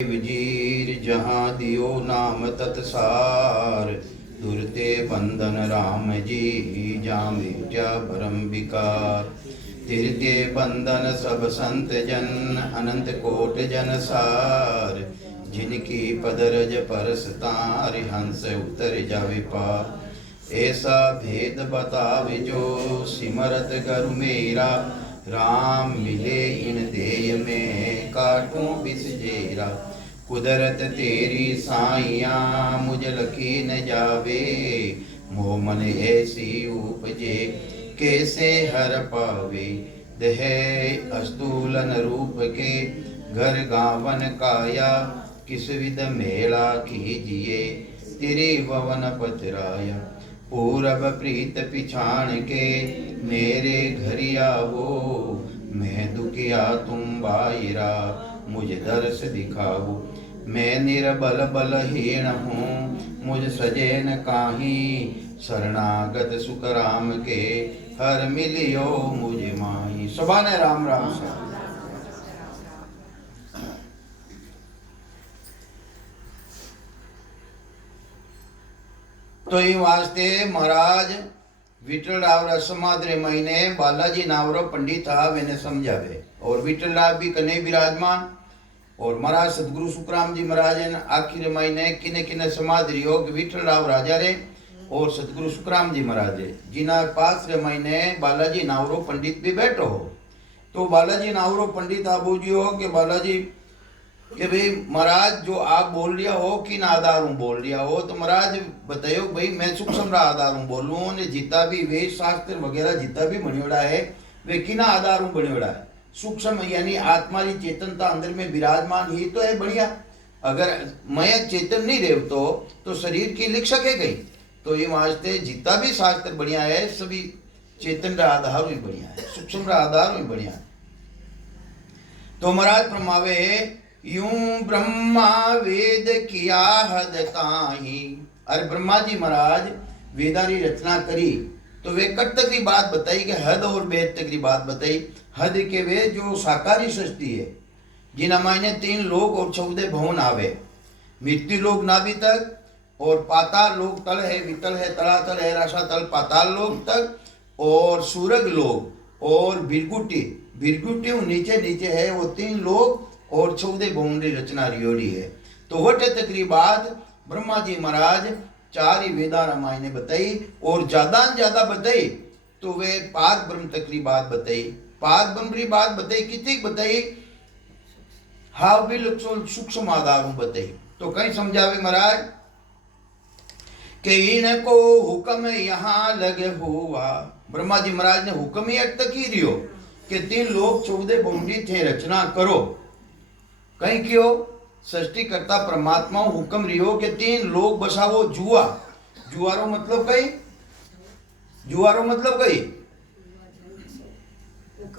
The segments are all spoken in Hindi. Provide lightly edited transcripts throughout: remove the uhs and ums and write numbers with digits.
विजीर जहाँ दियो नाम तत्सार, दुरते बंधन राम जी जामे जा भरम विकार। तिरते बंधन सब संत जन, अनंत कोट जन सार। जिनकी पदरज परसतार, हंस उतर जावे पार। ऐसा भेद बतावे जो सिमरत गरु मेरा, राम मिले इन देय में काटूं बिस जेरा। कुदरत तेरी साइया मुझ लकी न जावे, मोह मन ऐसी उपजे कैसे हर पावे। देह अस्तूलन रूप के घर गावन काया, किस विध मेला कीजिए तेरे भवन पतराया। पूरब प्रीत पिछाण के मेरे घर आवो, मैं दुखिया तुम बायरा मुझ दर्श दिखाओ। मैं निर्बल बलहीन हूँ मुझ सजैन काहीं, शरणागत सुख राम के हर मिलियो मुझ माही। सुभान राम राम से। तो ये वास्ते महाराज विठलराव समाधि महीने बालाजी नावरो पंडित था मैंने समझावे, और विठलराव भी कने विराजमान, और महाराज सदगुरु सुखराम जी महाराज आखिर महीने किने किने समाधि योग विठलराव राजा रे और सदगुरु सुखराम जी महाराज जिना पास रे महीने बालाजी नावरो पंडित भी बैठो हो। तो बालाजी नावरो पंडित आप बोलियो कि बालाजी कि भाई महाराज जो आप बोल लिया हो किन आधार हूँ बोल लिया हो, तो महाराज बताइयो भाई मैं सूक्ष्म आधार हूँ बोलूँ ने जितना भी वेद शास्त्र वगैरह जितना भी बनियोड़ा है वे किना आधार हूँ बनियोड़ा है। सूक्ष्म यानी आत्मा की चेतनता अंदर में विराजमान ही तो है बढ़िया। अगर मैं चेतन नहीं रहे तो शरीर की लिख सके गई। तो ये वास्ते जितना भी शास्त्र बढ़िया है सभी चेतन का आधार भी बढ़िया है, सूक्ष्म का आधार भी बढ़िया है। तो महाराज फरमावे यूं ब्रह्मा वेद किया हद ताही। अरे ब्रह्मा जी महाराज वेदारी रचना करी तो वे कट तक की बात बताई कि हद और वेद तक की बात बताई। हद के वे जो साकारी सृष्टि है जिना मायने 3 लोक और 14 भवन आवे। मृत्यु लोक नाभि तक, और पाताल लोक तल है, वितल है, तलातल है, रसातल पाताल लोक तक, और सूरग लोक और भिरगुटी नीचे नीचे है। वो 3 लोक और 14 भवन की रचना रियोड़ी है। तो वटे तक की बात ब्रह्मा जी महाराज 4 ही वेदा रामायण बताई, और ज्यादा बताई तो वे पार ब्रह्म तक की बात बताई। पार ब्रह्म की बात बताई कितनी बताई, हाँ बिल्कुल सूक्ष्म आधार बताई। तो कहीं समझावे महाराज कि इनको हुक्म यहाँ लगे हुआ। ब्रह्मा जी महाराज ने हुक्म ही अट तक ही रियो कि 3 लोग 14 भवन थे रचना करो। कहीं क्यों सृष्टिकर्ता परमात्मा हुक्म रियो के 3 लोग बसावो जुआ। जुआरो मतलब कई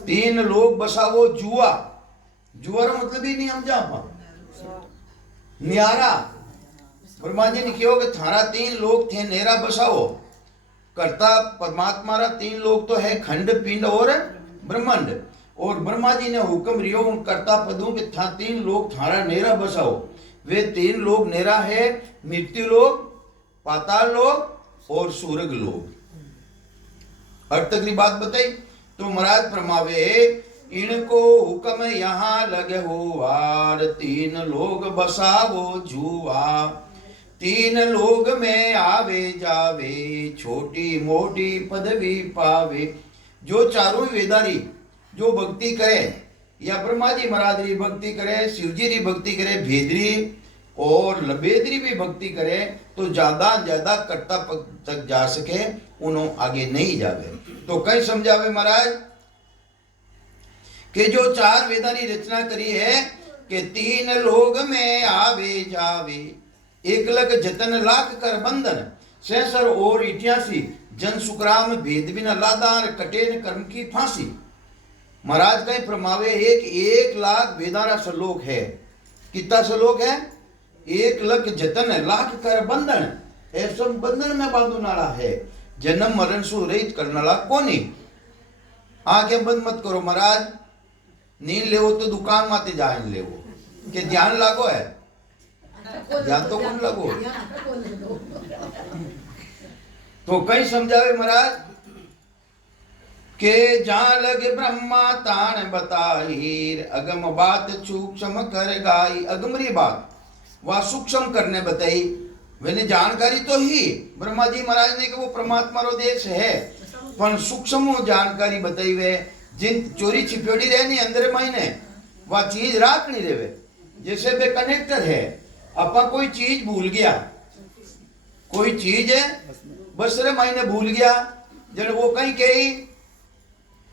3 लोग बसावो जुआ। जुआरो मतलब ही नहीं हम जा न्यारा। ब्रह्मा जी ने कहो कि थारा 3 लोग थे नेरा बसाओ। कर्ता परमात्मा रा 3 लोग तो है खंड पिंड और ब्रह्मांड, और ब्रह्मा जी ने हुक्म रियो उन कर्ता पदों के 3 लोग थारा नेरा बसाओ। वे 3 लोग नेरा है मृत्यु लोक, पाताल लोक और सूरग लोक। अर्थ की बात बताई। तो महाराज फरमावे इनको हुक्म यहाँ लगे हुआर, 3 लोग बसावो जुआ। 3 लोग में आवे जावे, छोटी मोटी पदवी पावे। जो चारों वेदारी जो भक्ति करे, या ब्रह्मा जी महाराज की भक्ति करे, शिव जी की भक्ति करे, भेदरी और लबेदरी भी भक्ति करे, तो ज्यादा कट्टा तक जा सके, उन्हों आगे नहीं जावे। तो कहीं समझावे महाराज कि जो 4 वेदारी रचना करी है कि 3 लोग में आवे जावे, 1 लख जतन लाख कर बंधन, 66 और 88 जन सुखराम भेद बिना लादार, कटेन कर्म की फांसी। महाराज कहीं फरमावे 1 लाख वेदारा श्लोक है। कितना श्लोक है? 1 लख जतन लाख कर बंधन, ऐसा बंधन में बांधू नाला है, जन्म मरण सु रहित करनाला कोनी। आंखें बंद मत करो महाराज, नींद लेवो तो दुकान माते जाए लेवो, कि ध्यान लागो है, ध्यान तो कौन लगो। तो कई समझावे महाराज के जहाँ लगे ब्रह्मा ताण बताई, अगम बात सूक्ष्म कर गाई। अगमरी बात वह सूक्ष्म करने बताई, मैंने जानकारी तो ही ब्रह्मा जी महाराज ने कि वो परमात्मा रो देश है, पर सूक्ष्म जानकारी बताई वे जिन चोरी छिपयोड़ी रहनी अंदर महीने वह चीज राख नहीं रहे। जैसे वे कनेक्टर है, अपा कोई चीज भूल गया, कोई चीज बस रे महीने भूल गया, जब वो कहीं कही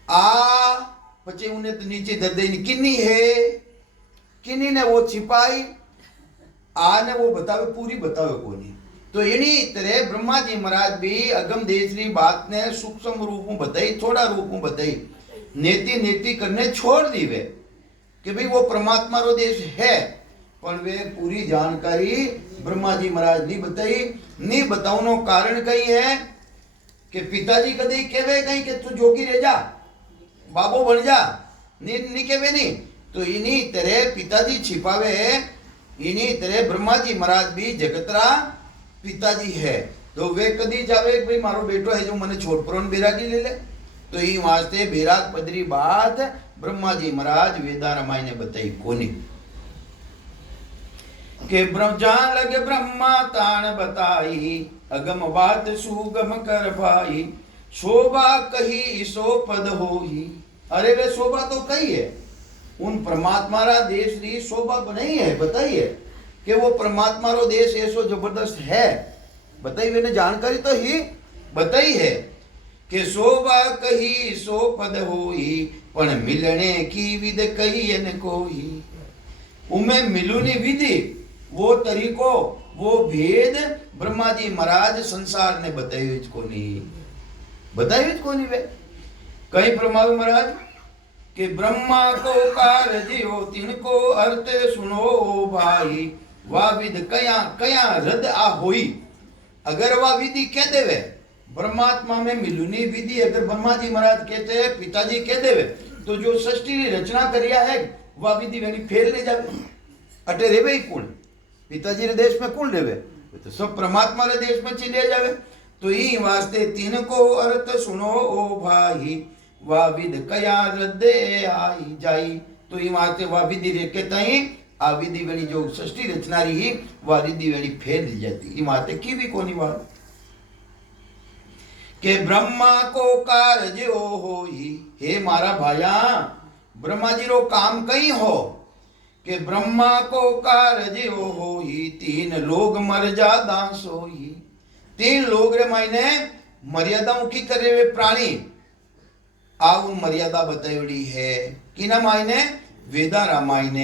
आ पचे उन्हें तो नीचे दर देनी किन्नी है, किन्नी ने वो छिपाई, आ ने वो बतावे पूरी बतावे को नहीं। तो इन्हीं तरह ब्रह्मा जी महाराज भी अगम देशरी बात ने सूक्ष्म रूप में बताई, थोड़ा रूप में बताई, नेति नेति करने छोड़ दी वे कि भाई वो परमात्मा रो देश है, पर वे पूरी जानकारी ब्रह्मा जी महाराज नहीं बताई। नहीं बताऊनो कारण कही है कि पिताजी कदी कहवे कहीं कि तू जोगी रह जा, बाबो बन जा, नहीं कहवे नहीं। तो इन्हीं तरह पिताजी छिपावे, इन्हीं तरह ब्रह्मा जी महाराज भी जगतरा पिताजी है। तो वे कदी जावे भाई मारो बेटो है जो मने छोड़ प्रोन बैरागी ले ले, तो ये वास्ते बैराग पदरी बात ब्रह्मा जी महाराज वेदा रामायण ने बताई कोनी के जान लगे ब्रह्मा ताण बताई, अगम बात सुगम कर भाई, शोभा कही सो पद होही। अरे वे शोभा तो कही है, उन परमात्मा रा देश री शोभा नहीं है, बताइए कि वो परमात्मा रो देश ऐसो जबरदस्त है, बताइए मैंने जानकारी तो ही बताई है कि शोभा कही सो पद होई, पण मिलने की विध कही न कोई। उमे मिलूनी विधि वो तरीको वो भेद ब्रह्मा जी महाराज संसार ने बताई को नहीं, बताई को नहीं। वे कहीं ब्रह्मा महाराज कि ब्रह्मा को कारजियो तिनको अर्थ सुनो ओ भाई, वा विध कया कया रद आ होई। अगर वह विधि कह देवे ब्रह्मात्मा में मिलुनी विधि, अगर ब्रह्मा जी महाराज कहते हैं पिताजी कह देवे तो जो सृष्टि की रचना करिया है वह विधि वेनी फेर ले जावे, अटे रेवे ही कुल पिताजी रे देश में कुल रेवे, तो सब परमात्मा रे देश में चले जावे। तो ई वास्ते तीन को अर्थ सुनो ओ भाई, वा विध कया रदे आई जाई। तो ई वास्ते वा विधि रे के तई आ विधि वेनी जो सृष्टि रचना रही वा विधि वेनी फेर ली जाती। ई वास्ते की भी कोनी बात के ब्रह्मा को कार्य होई। हे मारा भाया ब्रह्मा जी रो काम कहीं हो कि ब्रह्मा को कार्य होई, तीन लोग मर जा दास होई। तीन लोग रे मायने मर्यादाओं की करे वे प्राणी आउ मर्यादा बताई है कि ना मायने वेदा रामायण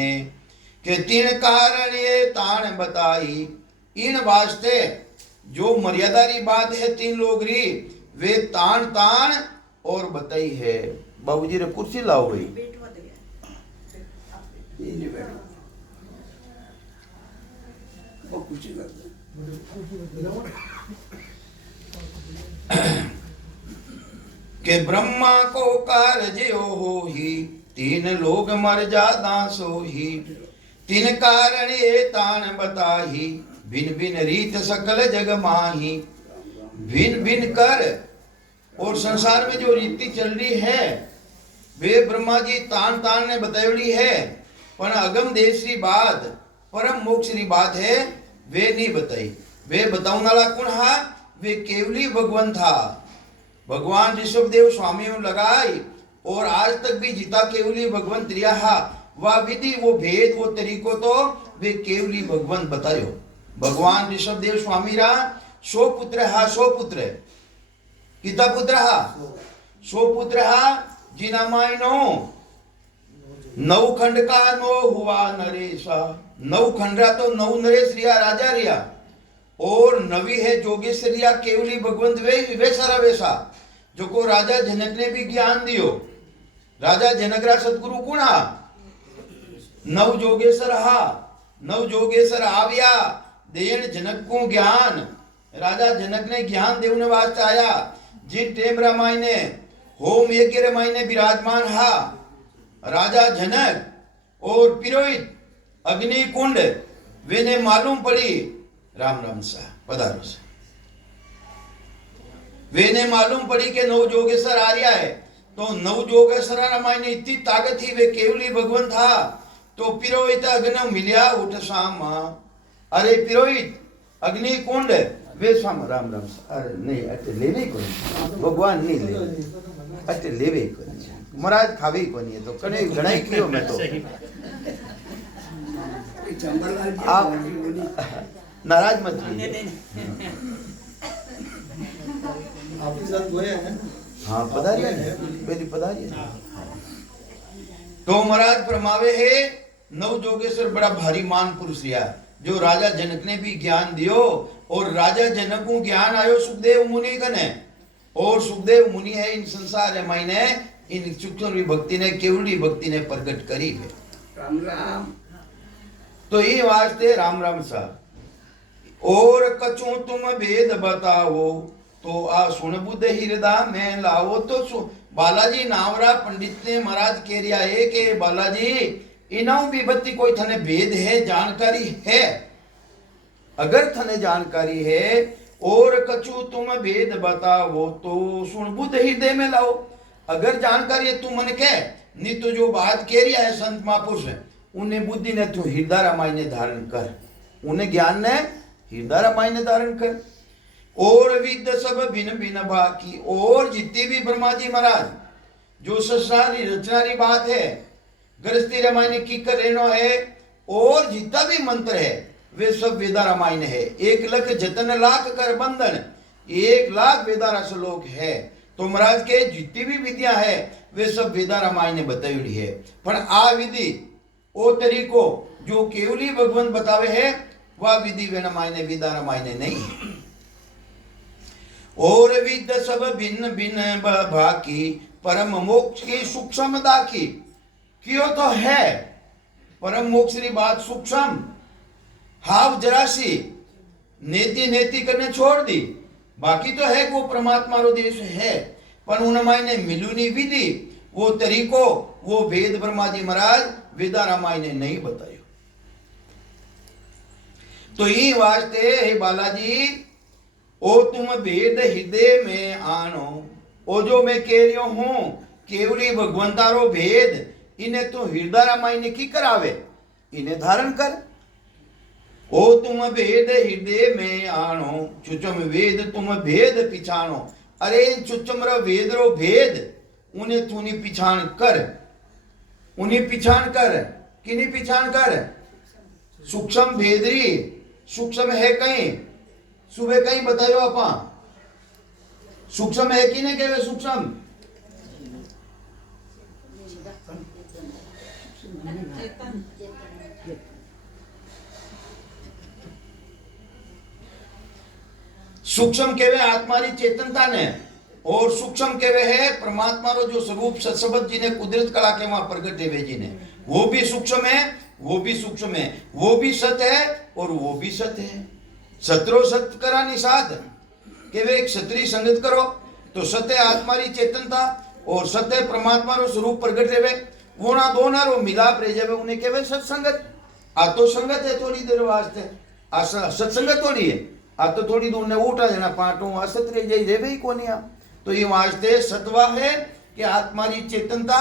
के तीन कारण ये ताण बताई। इन वास्ते जो मर्यादा री बात है तीन लोग री वे ताण ताण और बताई है। बाबूजी रे कुर्सी लाओ भाई, के ब्रह्मा को कार्य होही, तीन लोग मर जा दास होही। तीन कारण ये ताण बताही, भिन्न भिन्न रीत सकल जग माही। भिन्न भिन्न कर और संसार में जो रीति चल रही है वे ब्रह्मा जी तान तान ने बताई है, पर अगम देश री बात परम मोक्ष री बात है वे नहीं बताई। वे बताऊं वाला कौन है? वे केवली भगवान था, भगवान ऋषभदेव स्वामी लगाई और आज तक भी जिता केवली भगवान त्रिया वह विधि वो भेद वो तरीको तो वे केवली भगवान बतायो। भगवान ऋषभदेव स्वामी रा 100 पुत्र हा, 100 पुत्र किता पुत्र हा 100 पुत्र हा, जिना मायनो 9 खंड का 9 हुआ नरेशा। 9 खंड रा तो 9 नरेश रिया राजा रिया और नवी है जोगेश रिया केवली भगवंत वे सारा वैसा जो को राजा जनक ने भी ज्ञान दियो। राजा जनक रा सतगुरु कौन हा? 9 जोगेश्वर हा। 9 जोगेश्वर आव्या देन जनक को ज्ञान। राजा जनक ने ज्ञान देवने वास्ते आया। जिन टेम रामायण ने होम यज्ञ रामायण ने विराजमान हा राजा जनक और पुरोहित अग्नि कुंड वेने मालूम पड़ी राम राम सा पधारो सा वेने मालूम पड़ी के नव जोगेश्वर आ रहा है। तो नव जोगेश्वर मायने इतनी ताकत थी वे केवली भगवान था। तो पिरोहित अग्नि मिलिया उठ शाम अरे पिरोहित अग्नि कुंड वे शाम राम राम अरे नहीं अटे लेवे को भगवान नहीं ले अटे लेवे को महाराज खावी को नहीं है तो कने घणाई कियो मैं तो आप नाराज मत होइए आपके साथ हुए हैं हाँ पधारिया है पहली पधारिया तो महाराज फरमावे है नव जोगेश्वर बड़ा भारी मान पुरुष रिया जो राजा जनक ने भी ज्ञान दियो और राजा जनक को ज्ञान आयो सुखदेव मुनि कने और सुखदेव मुनि है इन संसार मायने इन सूक्ष्म भक्ति ने केवली भक्ति ने प्रकट करी है राम राम। तो ये वास्ते राम राम सा और कछु तुम भेद बताओ तो आ सुन बुद्ध हृदय में लाओ। तो बालाजी नावरा पंडित ने महाराज कह रिया है कि बालाजी इनाऊ भी बत्ती कोई थने भेद है जानकारी है अगर थने जानकारी है और कछु तुम भेद बताओ तो सुन बुद्ध हृदय में लाओ। अगर जानकारी है तू मन कह नहीं तो जो बात कह रिया है संत महापुरुष उन्हें बुद्धि ने तू हृदय रामायण ने धारण कर उन्हें ज्ञान ने हृदय रामायण ने धारण कर। और विद सब भिन्न भिन्न बाकी और जितनी भी ब्रह्मा जी महाराज जो संसारी रचनारी बात है गृहस्थी रामायण की कर रहना है और जितना भी मंत्र है वे सब वेदा रामायण है। 1 लाख जतन लाख कर बंधन 1 लाख वेदा श्लोक है। तो महाराज के जितनी भी विद्या है वे सब वेदा रामायण ने बताई है। पर आ विधि ओ तरीको जो केवली भगवान बतावे है वह विधि वे रामायण वेदा रामायण नहीं है। और विद सब भिन्न भिन्न भाकी परम मोक्ष की सूक्ष्म दाखी क्यों तो है परम मोक्ष की बात सूक्ष्म हाव जरासी नेति नेति करने छोड़ दी बाकी तो है वो परमात्मा रो देश है पर उन मायने मिलूनी विधि वो तरीको वो वेद ब्रह्मा जी महाराज वेदा रामायण ने नहीं बतायो। तो ये वास्ते हे बालाजी ओ तुम भेद हृदय में आनो ओ जो मैं कह रही हूं केवली भगवंतारो भेद इन्हें तो हृदय रामायण की करावे इन्हें धारण कर। ओ तुम भेद हृदय में आनो चुचम वेद तुम भेद पिछानो। अरे चुचम रो वेद रो भेद उन्हें तूनी पिछान कर उन्हें पिछान कर किन्हीं पिछान कर सूक्ष्म भेदरी सूक्ष्म है कहीं सुबह कहीं बतायो आपा सूक्ष्म है कि नहीं कहे सूक्ष्म सूक्ष्म केवे आत्मारी चेतनता ने और सूक्ष्म केवे है परमात्मा रो जो स्वरूप सत्सबद जी ने कुदरत कला के वहां प्रगट देवे जी ने वो भी सूक्ष्म है वो भी सूक्ष्म है वो भी सत्य है और वो भी सत्य है। सत्रो सत्य करा निषाद के वे एक क्षत्रिय संगत करो तो सत्य आत्मारी चेतनता और सत्य परमात्मा रो स्वरूप प्रगट रेवे वो ना दो ना रो मिलाप रह जावे उन्हें केवे सत्संगत। आ तो संगत है थोड़ी देर वास्ते आ सत्संगत थोड़ी है आ तो थोड़ी दूर ने उठा जाना पाटो असत रह जाई रेवे ही कोनी आ। तो ये वास्ते सत्वा है कि आत्मारी चेतनता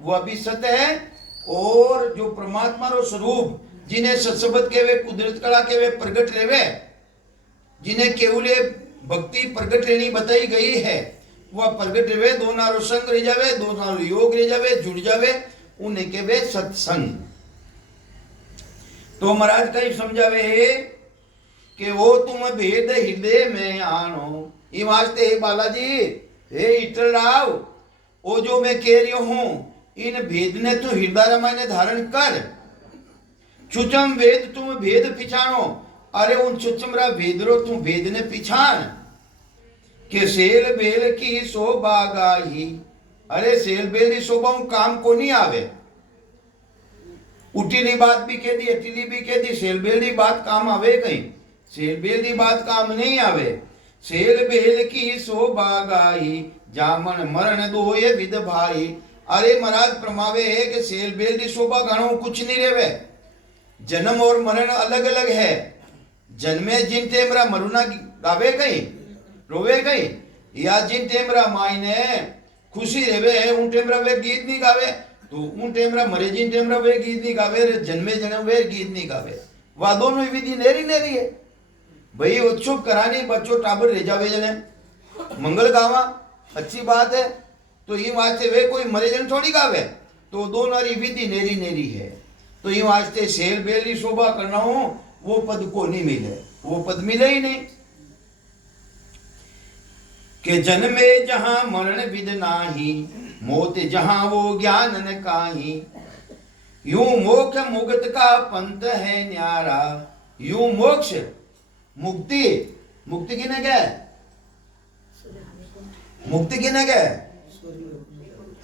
वह भी सत्य है और जो परमात्मा रो स्वरूप जिन्हें सत्सबद के वे कुदरत कला के वे प्रगट रेवे जिन्हें केवल भक्ति प्रगट रहनी बताई गई है वह प्रगट रहे दो नारो संग रह जावे दो नारो योग रह जावे जुड़ जावे उन्हें के वे सत्संग। तो महाराज कहीं समझावे है कि वो तुम भेद हृदय में आनो ये वास्ते हे बालाजी हे इटल राव वो जो मैं कह रही हूं इन भेद ने तू हृदय रामायण धारण कर। चुचम वेद तुम भेद पिछानो अरे उन चुचमरा वेदरो तू भेद ने पिछान के सेल बेल की शोभा गाही। अरे सेल बेल की शोभा काम को नहीं आवे उटीली बात भी कह दी अटीली भी कह दी सेल बेल की बात काम आवे कहीं सेल बेल की बात काम नहीं आवे। सेल बेल की शोभा गाही जामन मरण दो ये विद भाई। अरे महाराज प्रमावे है कि सेल बेल की शोभा घणो कुछ नहीं रेवे जन्म और मरण अलग अलग है। जन्मे जिन टेमरा मरुना गावे कहीं रोवे कहीं, या जिन टेमरा मायने खुशी रेवे उन टेमरा वे गीत नहीं गावे, तो उन टेमरा मरे जिन टेमरा वे गीत नहीं गावे, जन्मे जन्म वे गीत नहीं गावे। वह दोनों विधि नेरी नेरी है भाई। उत्सुक करानी बच्चों टाबर रह जावे जने मंगल गावा अच्छी बात है, तो ये वास्ते वे कोई मरे जन थोड़ी गावे, तो दोनों विधि नेरी नेरी है। तो ये वास्ते शेर बेली शोभा करना हो वो पद को नहीं मिले, वो पद मिले ही नहीं। के जन्मे जहां मरण विद नाही, मौत जहां वो ज्ञान न काही। यूं मोक्ष मुक्त का पंथ है न्यारा, यूं मोक्ष मुक्ति, मुक्ति किने गए, मुक्ति किने गए,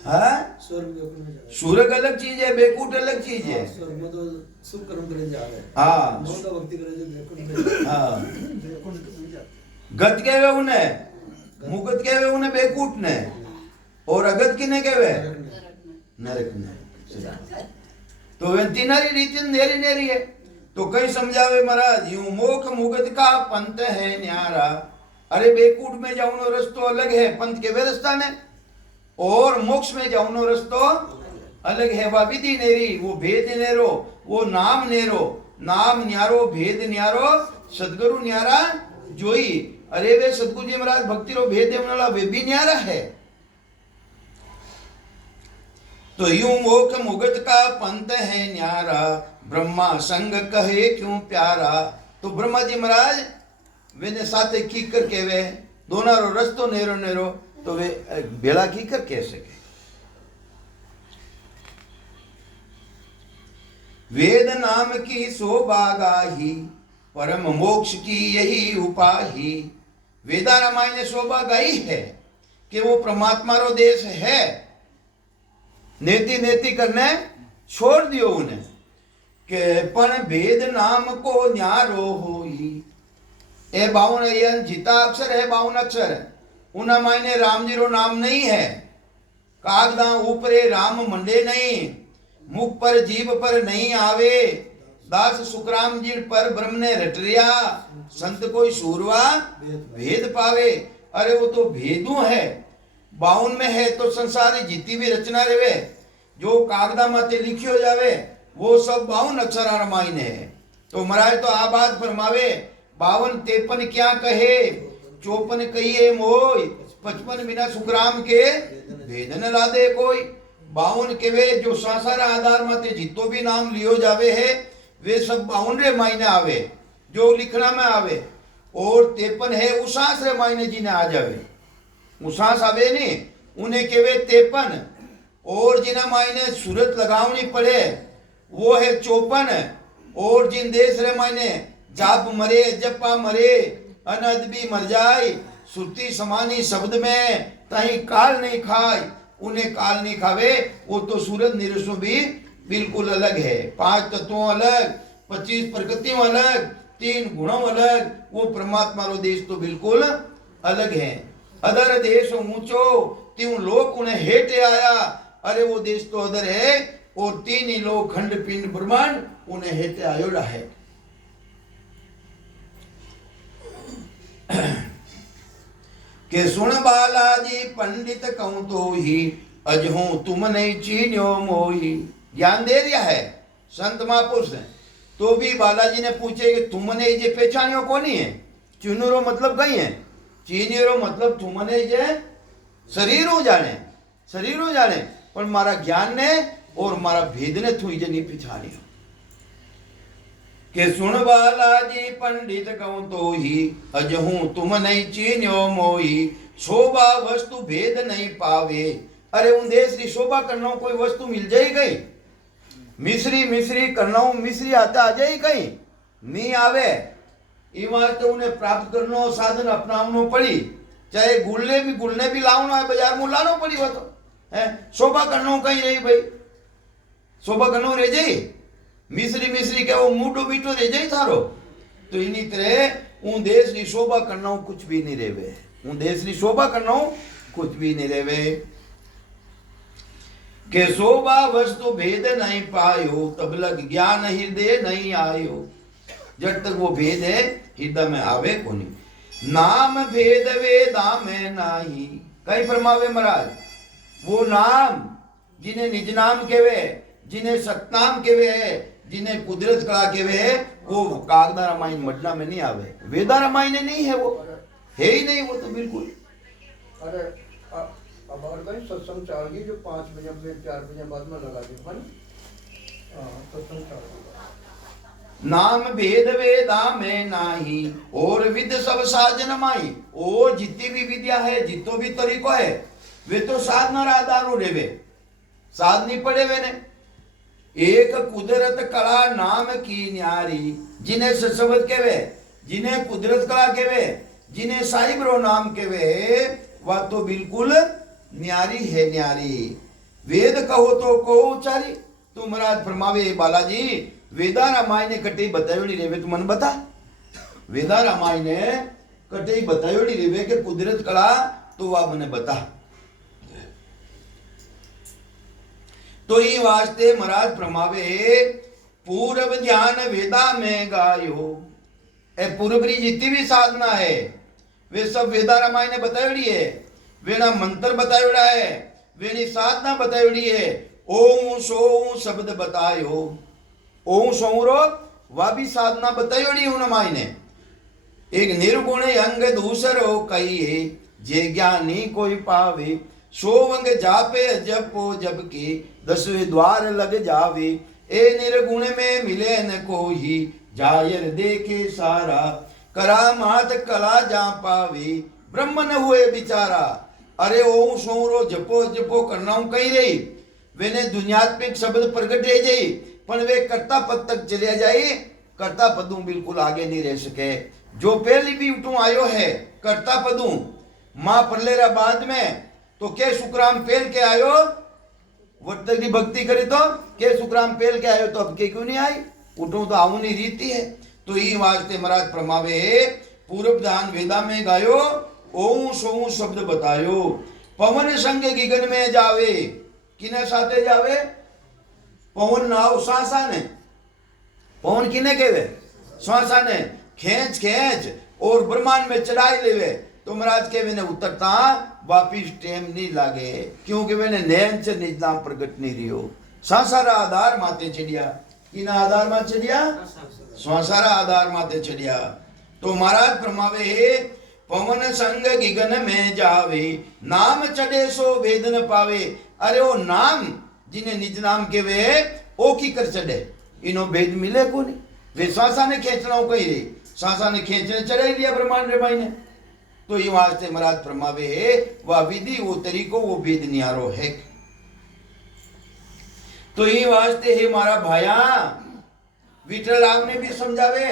हाँ स्वर्ग अलग चीज है, बेकूट अलग चीज है। स्वर्ग में तो शुभ कर्म करे जा रहे हैं, हाँ मोटा भक्ति करे जो बेकुंठ में, हाँ बेकुंठ में जाते गत कहवे उन्हें, मुगत कहवे उन्हें बेकूट ने, और अगत किने कहवे नरक ने। तो वे तीनारी रीति नेरी नेरी है। तो कई समझावे महाराज, यूं मोक्ष मुगत का पंथ है न्यारा। अरे बेकूट में जाऊनो रस्तो अलग है पंथ के वे रास्ता ने, और मोक्ष में जाऊनो रस्तो अलग है। वह विधि नेरी, वो भेद नेरो, वो नाम नेरो, नाम न्यारो भेद न्यारो सदगुरु न्यारा जोई। अरे वे सदगुरु जी महाराज भक्ति रो भेद देने वाला वे भी न्यारा है। तो यूं मोक्ष मुगत का पंथ है न्यारा, ब्रह्मा संग कहे क्यों प्यारा। तो ब्रह्मा जी महाराज वे साथे की कर के वे दोनों रो रस्तो नेरो नेरो, तो वे बेड़ा की कर कह सके। वेद नाम की शोभा गाही, परम मोक्ष की यही उपाही। वेदा रामायण ने शोभा गाई है कि वो परमात्मा रो देश है। नेति नेति करने छोड़ दियो उन्हें, के पण भेद नाम को न्यारो होई। ए 52 जीता अक्षर है, 52 अक्षर है, उना मायने राम जी रो नाम नहीं है। कागदा ऊपरे राम मंडे नहीं, मुख पर जीभ पर नहीं आवे। दास सुखराम जी पर ब्रह्म ने रटरिया, संत कोई सूरवा भेद पावे। अरे वो तो भेदू है, 52 में है तो संसारी जितनी भी रचना रेवे जो कागदा माते लिखियो जावे वो सब 52 अक्षर रामायण है। तो महाराज तो आ बात फरमावे, 52 53 क्या कहे, 54 कहिए मोय, 55 बिना सुखराम के भेदन ला दे कोई। 52 के वे जो संसार आधार माते जितो भी नाम लियो जावे है वे सब 52 रे मायने आवे जो लिखना में आवे। और 53 है उसास रे मायने जी ने आ जावे, उसास आवे नहीं उन्हें केवे 53। और जिना मायने सूरत लगावनी पड़े वो है 54। और जिन देश रे मायने जाप मरे जपा मरे अनद भी मर जाए, सुरती समानी शब्द में तही काल नहीं खाए, उन्हें काल नहीं खावे। वो तो सूरत निरसों भी बिल्कुल अलग है, 5 तत्वों अलग, 25 प्रकृतियों अलग, 3 गुणों अलग। वो परमात्मा रो देश तो बिल्कुल अलग है। अदर देश ऊंचो त्यों लोक उन्हें हेटे आया। अरे वो देश तो अदर है और 3 ही लोग खंड पिंड ब्रह्मांड उन्हें हेटे आयोड़ा है। के सुन बालाजी पंडित कहूं तो ही, अजहू तुम नहीं चीन्यो मोही। ज्ञान दे रिया है संत महापुरुष ने, तो भी बालाजी ने पूछे कि तुमने जे पहचानियो कोनी है। चीनुरो मतलब कहीं है, चीनियो मतलब तुमने जे शरीर हो जाने, शरीर हो जाने, पर मारा ज्ञान ने और मारा भेद ने थू जे नहीं पहचानियो। के सुन बालाजी पंडित कहूं तो ही, अजहू तुम नहीं चीन्यो मोही। शोभा वस्तु भेद नहीं पावे। अरे उन देश की शोभा करना कोई वस्तु मिल जाए गई, मिश्री मिश्री करना मिश्री आता आ जाए कहीं नहीं आवे। तो उन्हें प्राप्त करना साधन अपनावनो पड़ी, चाहे गुलने भी लावनो है बाजार में लानो पड़ी। वो तो है शोभा करना कहीं रही भाई, शोभा करना रह जाए मिश्री मिश्री के वो मूठो बीठो रह जाए थारो। तो इन्हीं तरह उन देश की शोभा करना कुछ भी नहीं रेवे, उन देश की शोभा करना कुछ भी नहीं रेवे। के शोभा वस्तु भेद नहीं पायो, तब लग ज्ञान हृदय नहीं आयो। जब तक वो भेद है हृदय में आवे को नहीं। नाम भेद वेदा में नाही, कई फरमावे महाराज, वो नाम जिन्हें निज नाम केवे, जिन्हें सतनाम केवे है, जिन्हें कुदरत कला केवे है, वो कागदा रामायण मडना में नहीं आवे। वेदा रामायण नहीं है, वो है ही नहीं, वो तो बिल्कुल। अरे अब और कहीं सत्संग चाल की जो 5 बजे फिर 4 बजे बाद में लगा दी है ना। सत्संग चाल नाम भेद वेदा में नाही, और विद सब साजन माई। ओ जितनी भी विद्या है, जितो भी तरीको है, वे तो साधना आधार रेवे, साधनी पड़े वे ने। एक कुदरत कला नाम की न्यारी, जिन्हें ससवत केवे, जिन्हें कुदरत कला केवे, जिन्हें साहिबरो नाम केवे, वह तो बिल्कुल न्यारी है, न्यारी। वेद कहो तो कहो उचारी। तो महाराज फरमावे बालाजी, वेदा रामायण ने कटे बतायोड़ी रेवे, तू मन बता। वेदा रामायण ने कटे बतायोड़ी रेवे के कुदरत कला, तो वह मने बता। तो ये वास्ते महाराज फरमावे, पूर्व ज्ञान वेदा में गायो। ए पूर्वरी जितनी भी साधना है वे सब वेदा रामायण ने बतायोड़ी है। वेना मंत्र बतायोड़ा है, वेनी साधना बतायोड़ी है। ओम सो शब्द बतायो, ओम सोरो वह भी साधना बतायोड़ी हूं रामायण ने। एक निर्गुण अंग दूसरो कहिए, जे ज्ञानी कोई पावे। सो अंग जापे जपो जबकि 10वें द्वार लग जावे। ए निर्गुण में मिले न कोई, जायर देखे सारा। करामात कला जा पावे, ब्रह्म न हुए बिचारा। अरे ओम सोरो जपो जपो करना हूं कही रही, वेने दुनियात्मिक शब्द प्रगट रह जाई, पर वे कर्ता पद तक चले जाए, कर्ता पदू बिल्कुल आगे नहीं रह सके। जो पहली भी उठू आयो है कर्ता पदू, मां परलेरा बाद में तो के सुखराम पेल के आयो, वर्तक की भक्ति करी तो के सुखराम पेल के आयो, तो अब के क्यों नहीं आई, उठू तो आऊ नहीं रीति है। तो ये वास्ते महाराज फरमावे, पूर्व ध्यान वेदा में गायो, ओं सो शब्द बतायो। पवन संग गिगन में जावे, किने साथे जावे, पवन नाव सांसा ने। पवन किने केवे, सांसा ने। खेच खेच और ब्रह्मांड में चढ़ाई लेवे, तो महाराज के वेने उतरता वापिस टेम नहीं लागे, क्योंकि वेने नैन से निजनाम प्रगट नहीं रियो। सांसारा आधार माते चढ़िया, किना आधार माते चढ़िया, सांसारा आधार माते चढ़िया। तो महाराज फरमावे, पवन संग गिगन में जावे, नाम चढ़े सो वेद न पावे। अरे वो नाम जिन्हें निज नाम के वे ओ की कर चढ़े, इनो भेद मिले को नहीं। वे सांसा ने खींचना हो कही रही, सांसा ने खींचने चढ़ाई दिया ब्रह्मांड रे भाई ने। तो ये वास्ते महाराज फरमावे, वह विधि वो तरीको वो भेद नियारो है। तो ये वास्ते है मारा भाया, विठल राम ने भी समझावे,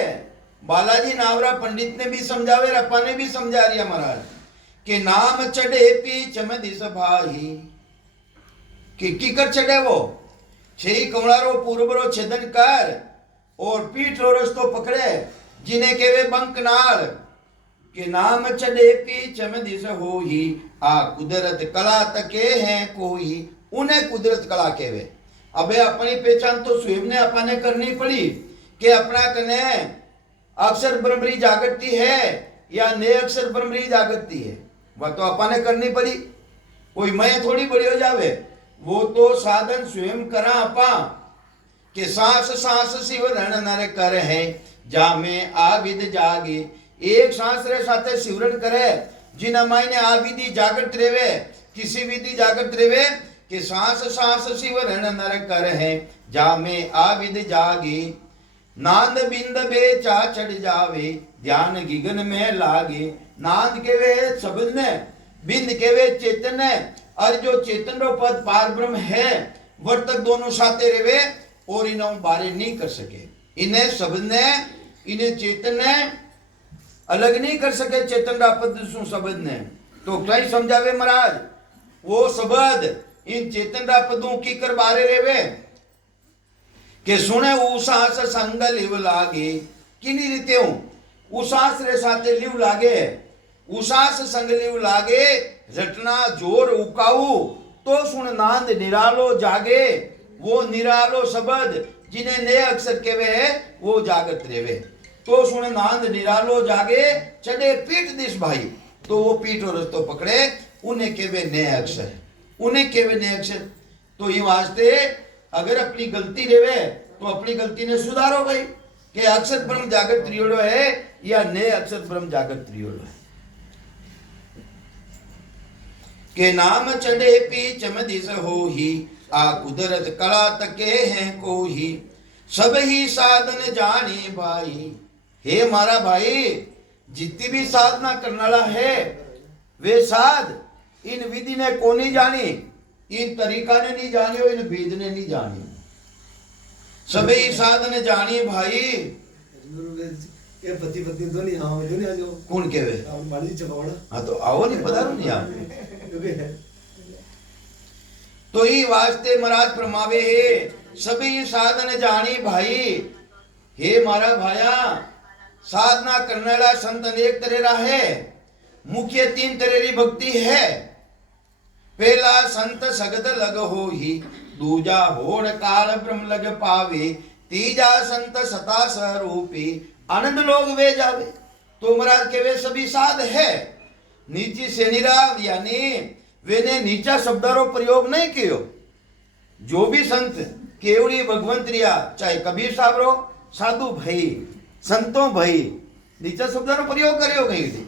बालाजी नावरा पंडित ने भी समझावे, रप्पा ने भी समझा रिया महाराज के नाम चढ़े पीछ में दिस भाई। कि कर चढ़े वो छे कमलारो पूर्वरो छेदन कर, और पीठ रो रस्तो पकड़े, जिन्हें केवे बंकनाल। के नाम चढ़े पीछ में दिस हो ही, आ कुदरत कला तके हैं कोई, उन्हें कुदरत कला केवे। अबे अपनी पहचान तो स्वयं ने अपने करनी पड़ी, कि अपना कने अक्षर ब्रह्मरी जागृति है या ने अक्षर ब्रह्मरी जागृति है, वह तो अपने करनी पड़ी। कोई मैं थोड़ी बड़ी हो जावे, वो तो साधन स्वयं करा अपा। के सांस सांस शिव रण नर कर है, जा में आविद जागे। एक सांस रे साथे शिवरण करे, जिन मायने आविदी जागृत रेवे, किसी विधि जागृत रेवे, कि सांस सांस शिव रण नर कर है, जा में आविद जागे। नांद बिंद बेचा चढ़ जावे, ध्यान गिगन में लागे। नांद के वे शब्द ने, बिंद के वे चेतन है, और जो चेतन रो पद पार ब्रह्म है, वर्तक दोनों साथे रेवे, और इन्हों बारे नहीं कर सके। इन्हें शब्द ने, इन्हें चेतन ने अलग नहीं कर सके, चेतन रा पद सु शब्द ने। तो कई समझावे महाराज, वो शब्द इन चेतन रा पदों की कर बारे रेवे, के सुने उसास संग लिव लागे। किनी रीते हूं उसास रे साथे लिव लागे, उसास संग लिव लागे, रटना जोर उकाऊ, तो सुन नांद निरालो जागे, वो निरालो शब्द जिन्हें नए अक्षर केवे है वो जागत रेवे। तो सुन नांद निरालो जागे, चढ़े पीठ दिस भाई, तो वो पीठ और रस्तो पकड़े, उन्हें केवे नए अक्षर, उन्हें केवे नए अक्षर। तो ये वास्ते अगर अपनी गलती रेवे तो अपनी गलती ने सुधारो भाई, कि अक्षर ब्रह्म जागृत त्रियोड़ो है या नए अक्षर ब्रह्म जागृत त्रियोड़ो है। के नाम चढ़े पीछ दिस हो ही, आ कुदरत कला तके हैं को ही, सब ही साधन जाने भाई। हे मारा भाई, जितनी भी साधना करने वाला है वे साध इन विधि ने को नहीं जानी, इन तरीका ने नहीं जानी और इन भेद ने नहीं जानी। सब ही साधन जानी भाई। ये पति पत्नी दोनों यहाँ हो, दोनों आ जाओ। कौन केवे? बाड़ी चकवाड़ा। हाँ तो आओ नहीं, पता नहीं आप। क्योंकि है। तो ही वास्ते महाराज फरमावे है, सभी साधन जानी भाई। हे मारा भाया, साधना करने वाला संत अनेक तरह है, मुख्य 3 तरह की भक्ति है। पहला संत सगत लग हो ही, दूजा होड़ काल ब्रह्म लग पावे, तीजा संत सता स्वरूपी, आनंद लोग वे जावे। तो महाराज के वे सभी साध है, नीची से निराव, यानी वेने नीचा शब्दारो प्रयोग नहीं कियो। जो भी संत केवड़ी भगवंत रिया, चाहे कबीर साहब रो, साधु भाई, संतों भाई, नीचा शब्दारो प्रयोग करियो कहीं थी।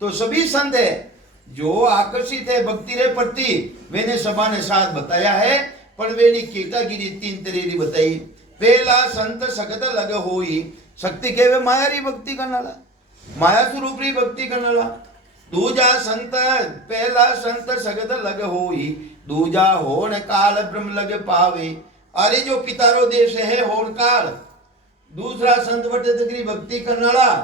तो सभी संत है जो आकर्षित है भक्ति रे प्रति, वेने सभा ने साथ बताया है, पर वेनी कीटागिरी 3 तरह की बताई। पहला संत सगत लग होई, शक्ति केवे माया री भक्ति करने वाला, माया स्वरूप री भक्ति करने वाला। दूजा संत, पहला संत सगत लग होई, दूजा होन काल ब्रह्म लग पावे। अरे जो पितारो देश है होन काल, दूसरा संत वटतकरी भक्ति करने वाला,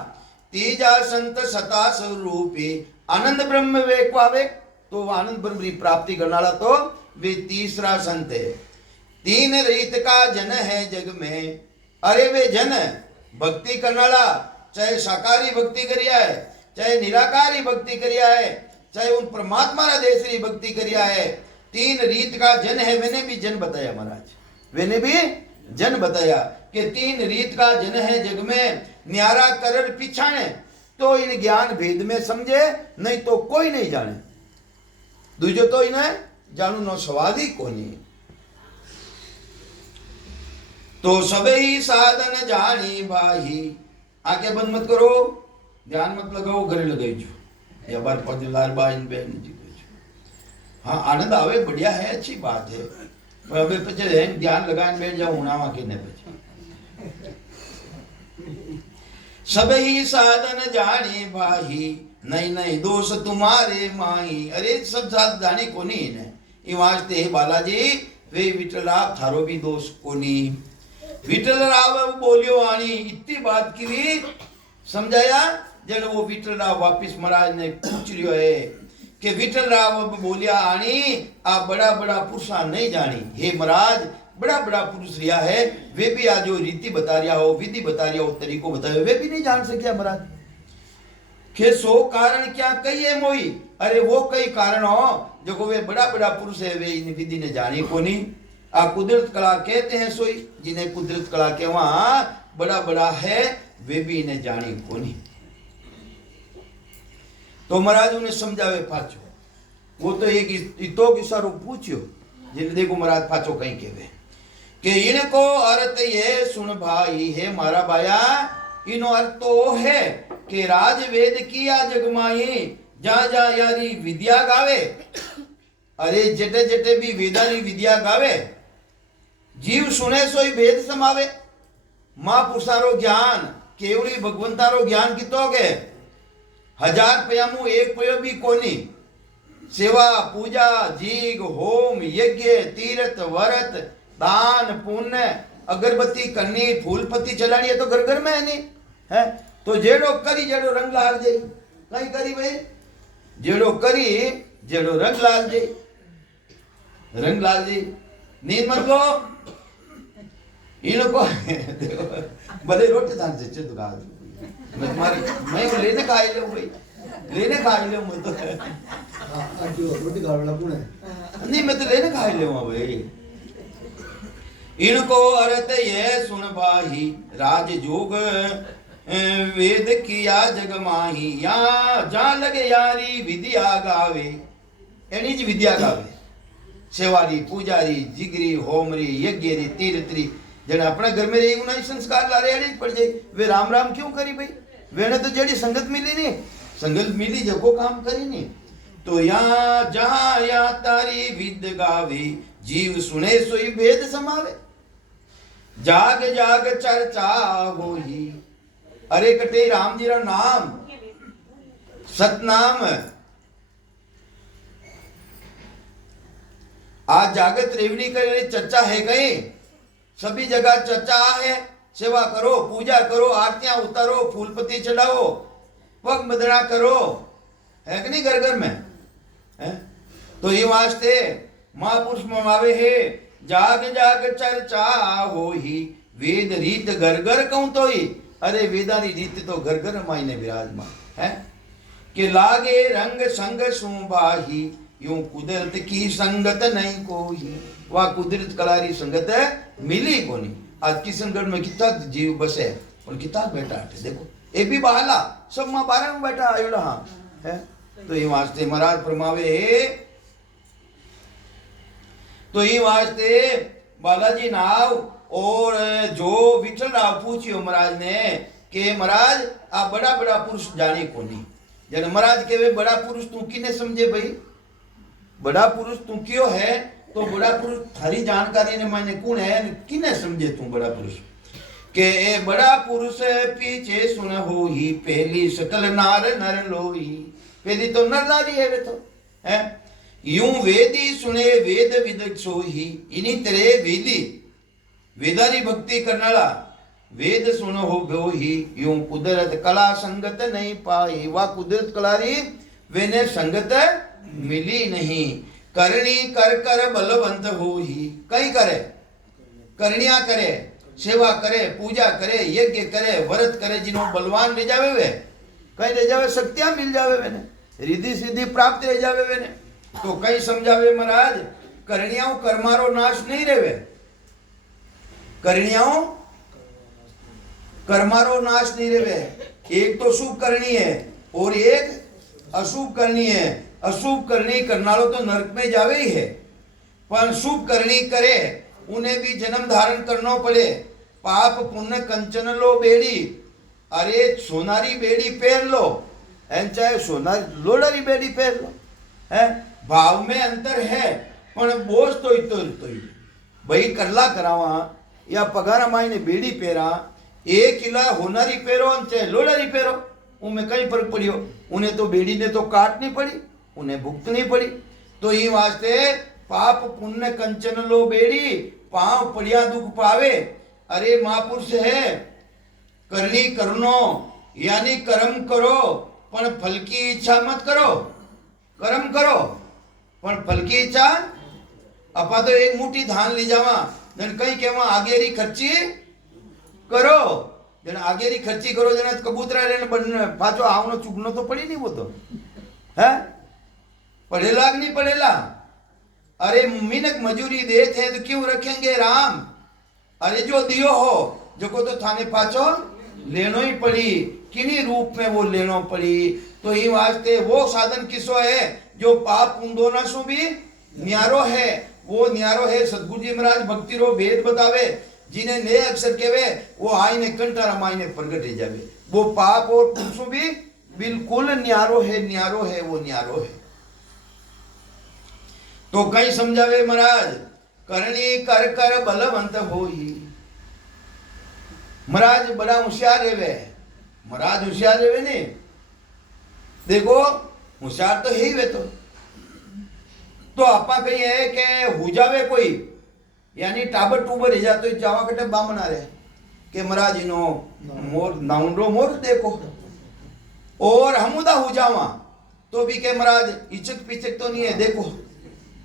तीजा संत सता स्वरूपी, आनंद ब्रह्म वे पावे। तो आनंद ब्रह्म की प्राप्ति करने वाला तो वे तीसरा संत है। 3 रीत का जन है जग में, अरे वे जन भक्ति करने वाला, चाहे साकारी भक्ति करिया है, चाहे निराकारी भक्ति करिया है, चाहे उन परमात्मा रा देश री भक्ति करिया है, 3 रीत का जन है। मैंने भी जन बताया महाराज, मैंने भी जन बताया कि 3 रीत का जन है जग में, न्यारा करर पिछाने, तो इन ज्ञान भेद में समझे, नहीं तो कोई नहीं जाने। दूजो तो इन्हें जानू नो सवाल ही कोनी। तो सबही साधन जानी भाई। आके बंद मत करो, ध्यान मत लगाओ, घरे लगाई जो या बार पजलार बाइन बहन जी को। हाँ आनंद आवे, बढ़िया है, अच्छी बात है, पर अबे पचे ध्यान लगाने बैठ जाओ उनावा के ने पचे। सबही साधन जानी भाई, नहीं नहीं दोष तुम्हारे माही। अरे सब साथ जानी को नहीं है, ये वास्ते हे बालाजी वे विठलराव थारो भी दोष को नहीं। विठलराव बोलियो आनी, इतनी बात की भी समझाया। जब वो विठलराव वापिस महाराज ने पूछ लियो है कि विठलराव बोलिया आनी, आप बड़ा बड़ा पुरुषा नहीं जानी। हे महाराज, बड़ा बड़ा पुरुष रिया है, वे भी आज जो रीति बता रिया हो, विधि बता रिया हो, तरीको बताया, वे भी नहीं जान सके महाराज। के 100 कारण क्या कही है मोई। अरे वो कई कारण हो जो वे बड़ा बड़ा पुरुष है, वे इन विधि ने जानी को नहीं। आ कुदरत कला कहते हैं सोई, जिन्हें कुदरत कला के वहां बड़ा बड़ा है, वे भी इन्हें जानी को नहीं। तो महाराज उन्हें समझावे पाचो, वो तो एक इतो की सारो पूछियो, जिन देखो महाराज पाचो कहीं केवे कि इनको अर्थ ये सुन भाई। है मारा भाया, इनो अर्थ तो है कि राज वेद किया जगमाई, जा जा यारी विद्या गावे। अरे जटे जटे भी वेदानी विद्या गावे, जीव सुने सोई भेद समावे। मां पुरुषारो ज्ञान, केवली भगवंतारो ज्ञान कितो के 1000 पयामु एक पयो भी कोनी। सेवा पूजा जीग होम यज्ञ तीर्थ व्रत दान पुण्य अगरबत्ती करनी, फूल पत्ती चलानी है तो घर घर में है नहीं है। तो जेड़ो करी जेड़ो रंग लाल जाई, कहीं करी भाई जेड़ो करी जेड़ो रंग लाल जाई, रंग लाल जाई। नींद मत लो इनको भले रोटी दान से चित मैं तुम्हारे मैं लेने का आई ले भाई, लेने का आई ले मैं तो हाँ क्यों रोटी खा वाला कौन है? नहीं मैं तो लेने खाए ले भाई। इनको अर्थ ये सुन भाही राज जोग वेद किया जग माही या जा लगे यारी विद्या गावे एनी ज विद्या गावे सेवारी पूजारी जिगरी होमरी यज्ञरी तीर्थरी जने अपने घर में रही उन्हें संस्कार ला रहे पड़ जाए वे राम राम क्यों करी भाई वेने तो जड़ी संगत मिली नहीं संगत मिली जगो काम करी नहीं तो या जहां या तारी विद गावे जीव सुने सोई भेद समावे जाग जाग चर्चा होही अरे कटे राम जी रा नाम सतनाम आज जागत रेवनी करे चर्चा है कहीं सभी जगह चर्चा है सेवा करो पूजा करो आरतियां उतारो फूलपत्ती चढ़ाओ पग मदरा करो है कि नहीं घर घर में है? तो ये वास्ते महापुरुष ममावे है जाग जाग चर्चा हो ही वेद रीत घर घर कहूं तो ही अरे वेदारी रीत तो घर घर मायने विराजमान है कि लागे रंग संग सुबाही यूं कुदरत की संगत नहीं कोई वह कुदरत कलारी संगत है मिली को नहीं आज किशनगढ़ में कितना जीव बसे और कितना बैठा है देखो ये भी बहाला सब माँ 12 में बैठा आयोड़ा हाँ है तो ये वास्ते महाराज फरमावे तो ये वास्ते बालाजी नाव और जो विठल राव पूछियो महाराज ने कि महाराज आप बड़ा बड़ा पुरुष जाने को नहीं जन महाराज के बड़ा पुरुष तू किने समझे भाई बड़ा पुरुष तू क्यों है तो बड़ा पुरुष थारी जानकारी ने मैंने कौन है किने समझे तू बड़ा पुरुष के ए बड़ा पुरुष पीछे सुन हो ही पहली सकल नार नर लोही पहली तो नर नारी है वे तो है यूं वेदी सुने वेद विद सोही इन्हीं तरह वेदी वेदारी भक्ति करनाला वेद सुनो हो गो ही यूं कुदरत कला संगत नहीं पाई वा कुदरत कलारी वेने संगत मिली नहीं करणी कर कर बलवंत हो ही कई करे करनिया करे सेवा करे पूजा करे यज्ञ करे व्रत करे जिन्हों बलवान ले जावे वे कहीं ले जावे शक्तियां मिल जावे वेने रिद्धि सिद्धि प्राप्त रह जावे वेने तो कई समझावे महाराज करनियाओं कर्मारो नाश नहीं रेवे करनियाओं कर्मारो नाश नहीं रेवे एक तो शुभ करनी है और एक अशुभ करनी है अशुभ करनी करनालो तो नरक में जावे ही है पर शुभ करनी करे उन्हें भी जन्म धारण करना पड़े पाप पुण्य कंचन लो बेड़ी अरे सोनारी बेड़ी पहन लो एन चाहे सोनारी लोडारी बेड़ी पहन लो है भाव में अंतर है पर बोझ तो ही भाई करला करावा या पगारा माई ने बेड़ी पहरा एक किला होनारी पहरो चाहे लोडारी पहरो उनमें कई फर्क पड़ियो उन्हें तो बेड़ी ने तो काटनी पड़ी उन्हें भुगतनी पड़ी तो ये वास्ते पाप पुण्य कंचन लो बेड़ी पांव पड़िया दुख पावे अरे महापुरुष है करनी करनो यानी कर्म करो पर फल की इच्छा मत करो कर्म करो पर फल की इच्छा अपा तो एक मुट्ठी धान ले जावा जन कहीं केवा आगेरी खर्ची करो जन आगेरी खर्ची करो जन कबूतरा रेन बन पाछो आवनो चुगनो तो पड़ी नहीं वो तो है पढ़ेला कि नहीं पढ़ेला अरे मिनक मजूरी दे थे तो क्यों रखेंगे राम अरे जो दियो हो जो को तो थाने पाछो लेनो ही पड़ी किन्हीं रूप में वो लेनो पड़ी तो ही वास्ते वो साधन किसो है जो पाप उन सो भी न्यारो है वो न्यारो है सदगुरु जी महाराज भक्ति रो भेद बतावे जिन्हें नए अक्षर केवे वो आई ने कंठारा माई ने प्रगट हो जावे वो पाप और पुरुषों भी बिल्कुल न्यारो है वो न्यारो है तो कई समझावे महाराज करनी कर कर बलवंत हो ही महाराज बड़ा होशियार रेवे महाराज होशियार रेवे ने देखो होशियार तो ही वे तो आपा कही है कि हो जावे कोई यानी टाबर टूबर रह जाते जावा कटे बामना रहे कि महाराज इनो मोर नाउंडो मोर देखो और हमुदा हो जावा तो भी के महाराज इचक पिचक तो नहीं है देखो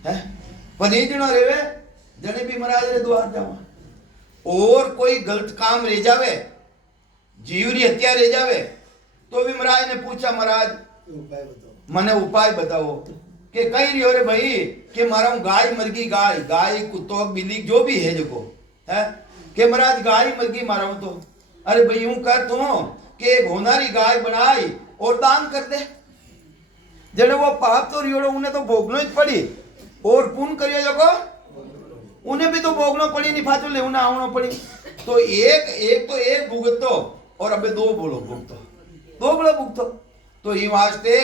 है पनीजनो रेवे जने भी महाराज रे द्वार जावा और कोई गलत काम रह जावे जीवरी हत्या रह जावे तो भी महाराज ने पूछा महाराज मने उपाय बताओ कि कहीं रही हो रे भाई कि मारा हूं गाय मर गई, गाय गाय कुत्तो बिल्ली जो भी है जो है कि महाराज गाय मर गई मारा हूं तो अरे भाई यूं कर तू कि एक होनारी गाय बनाई और दान कर दे। जने वो पाप तो रियोड़ो उन्हें तो भोगनो ही पड़ी और पुण्य करियो जो उन्हें भी तो भोगनो पड़ी नहीं फाचो ले उन्हें आवनो पड़ी। तो एक भुगतो और अबे दो बोलो भुगतो, दो बोलो भुगतो। तो ये वास्ते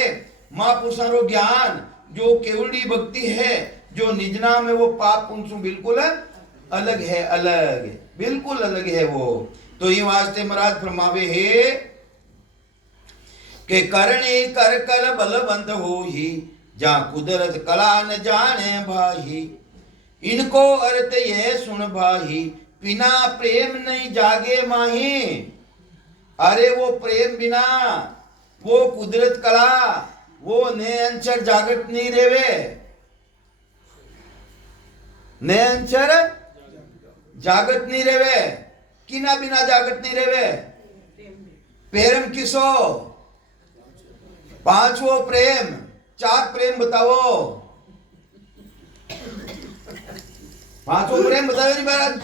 महापुरुषों ज्ञान जो केवली भक्ति है जो निज नाम है वो पाप पुण्य बिल्कुल अलग है, अलग बिल्कुल अलग है वो। तो ये वास्ते महाराज फरमावे है कि करणी कर कल बलवंत हो ही जा कुदरत कला न जाने भाही। इनको अर्थ ये सुन भाही बिना प्रेम नहीं जागे माही। अरे वो प्रेम बिना वो कुदरत कला वो ने अंचर जागत नहीं रेवे, ने अंचर जागत नहीं रेवे, किना बिना जागत नहीं रेवे। प्रेम किसो पांचवो प्रेम, चार प्रेम बताओ, पांचवो प्रेम बताओ जी महाराज,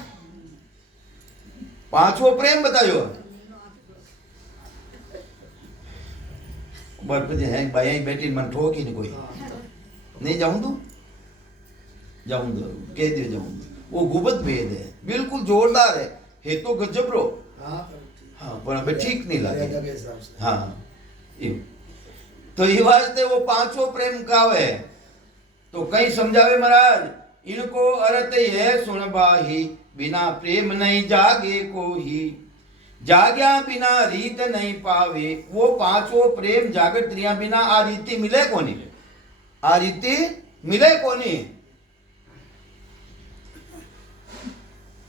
पांचवो प्रेम बताओ। बरपति है भाई बेटी मन ठोक ही नहीं कोई नहीं जाऊं तू जाऊं दो कह दियो जाऊं। वो गुबत भेद है बिल्कुल जोरदार है तो गजब रो। हाँ पर अबे ठीक नहीं लगे। हाँ तो ये वास्ते वो पांचों प्रेम कावे तो कहीं समझावे महाराज इनको अर्थ है सुन बाही बिना प्रेम नहीं जागे कोही, जाग्या बिना रीत नहीं पावे। वो पांचों प्रेम जागत रिया बिना आ रीति मिले कोनी, आ रीति मिले कोनी।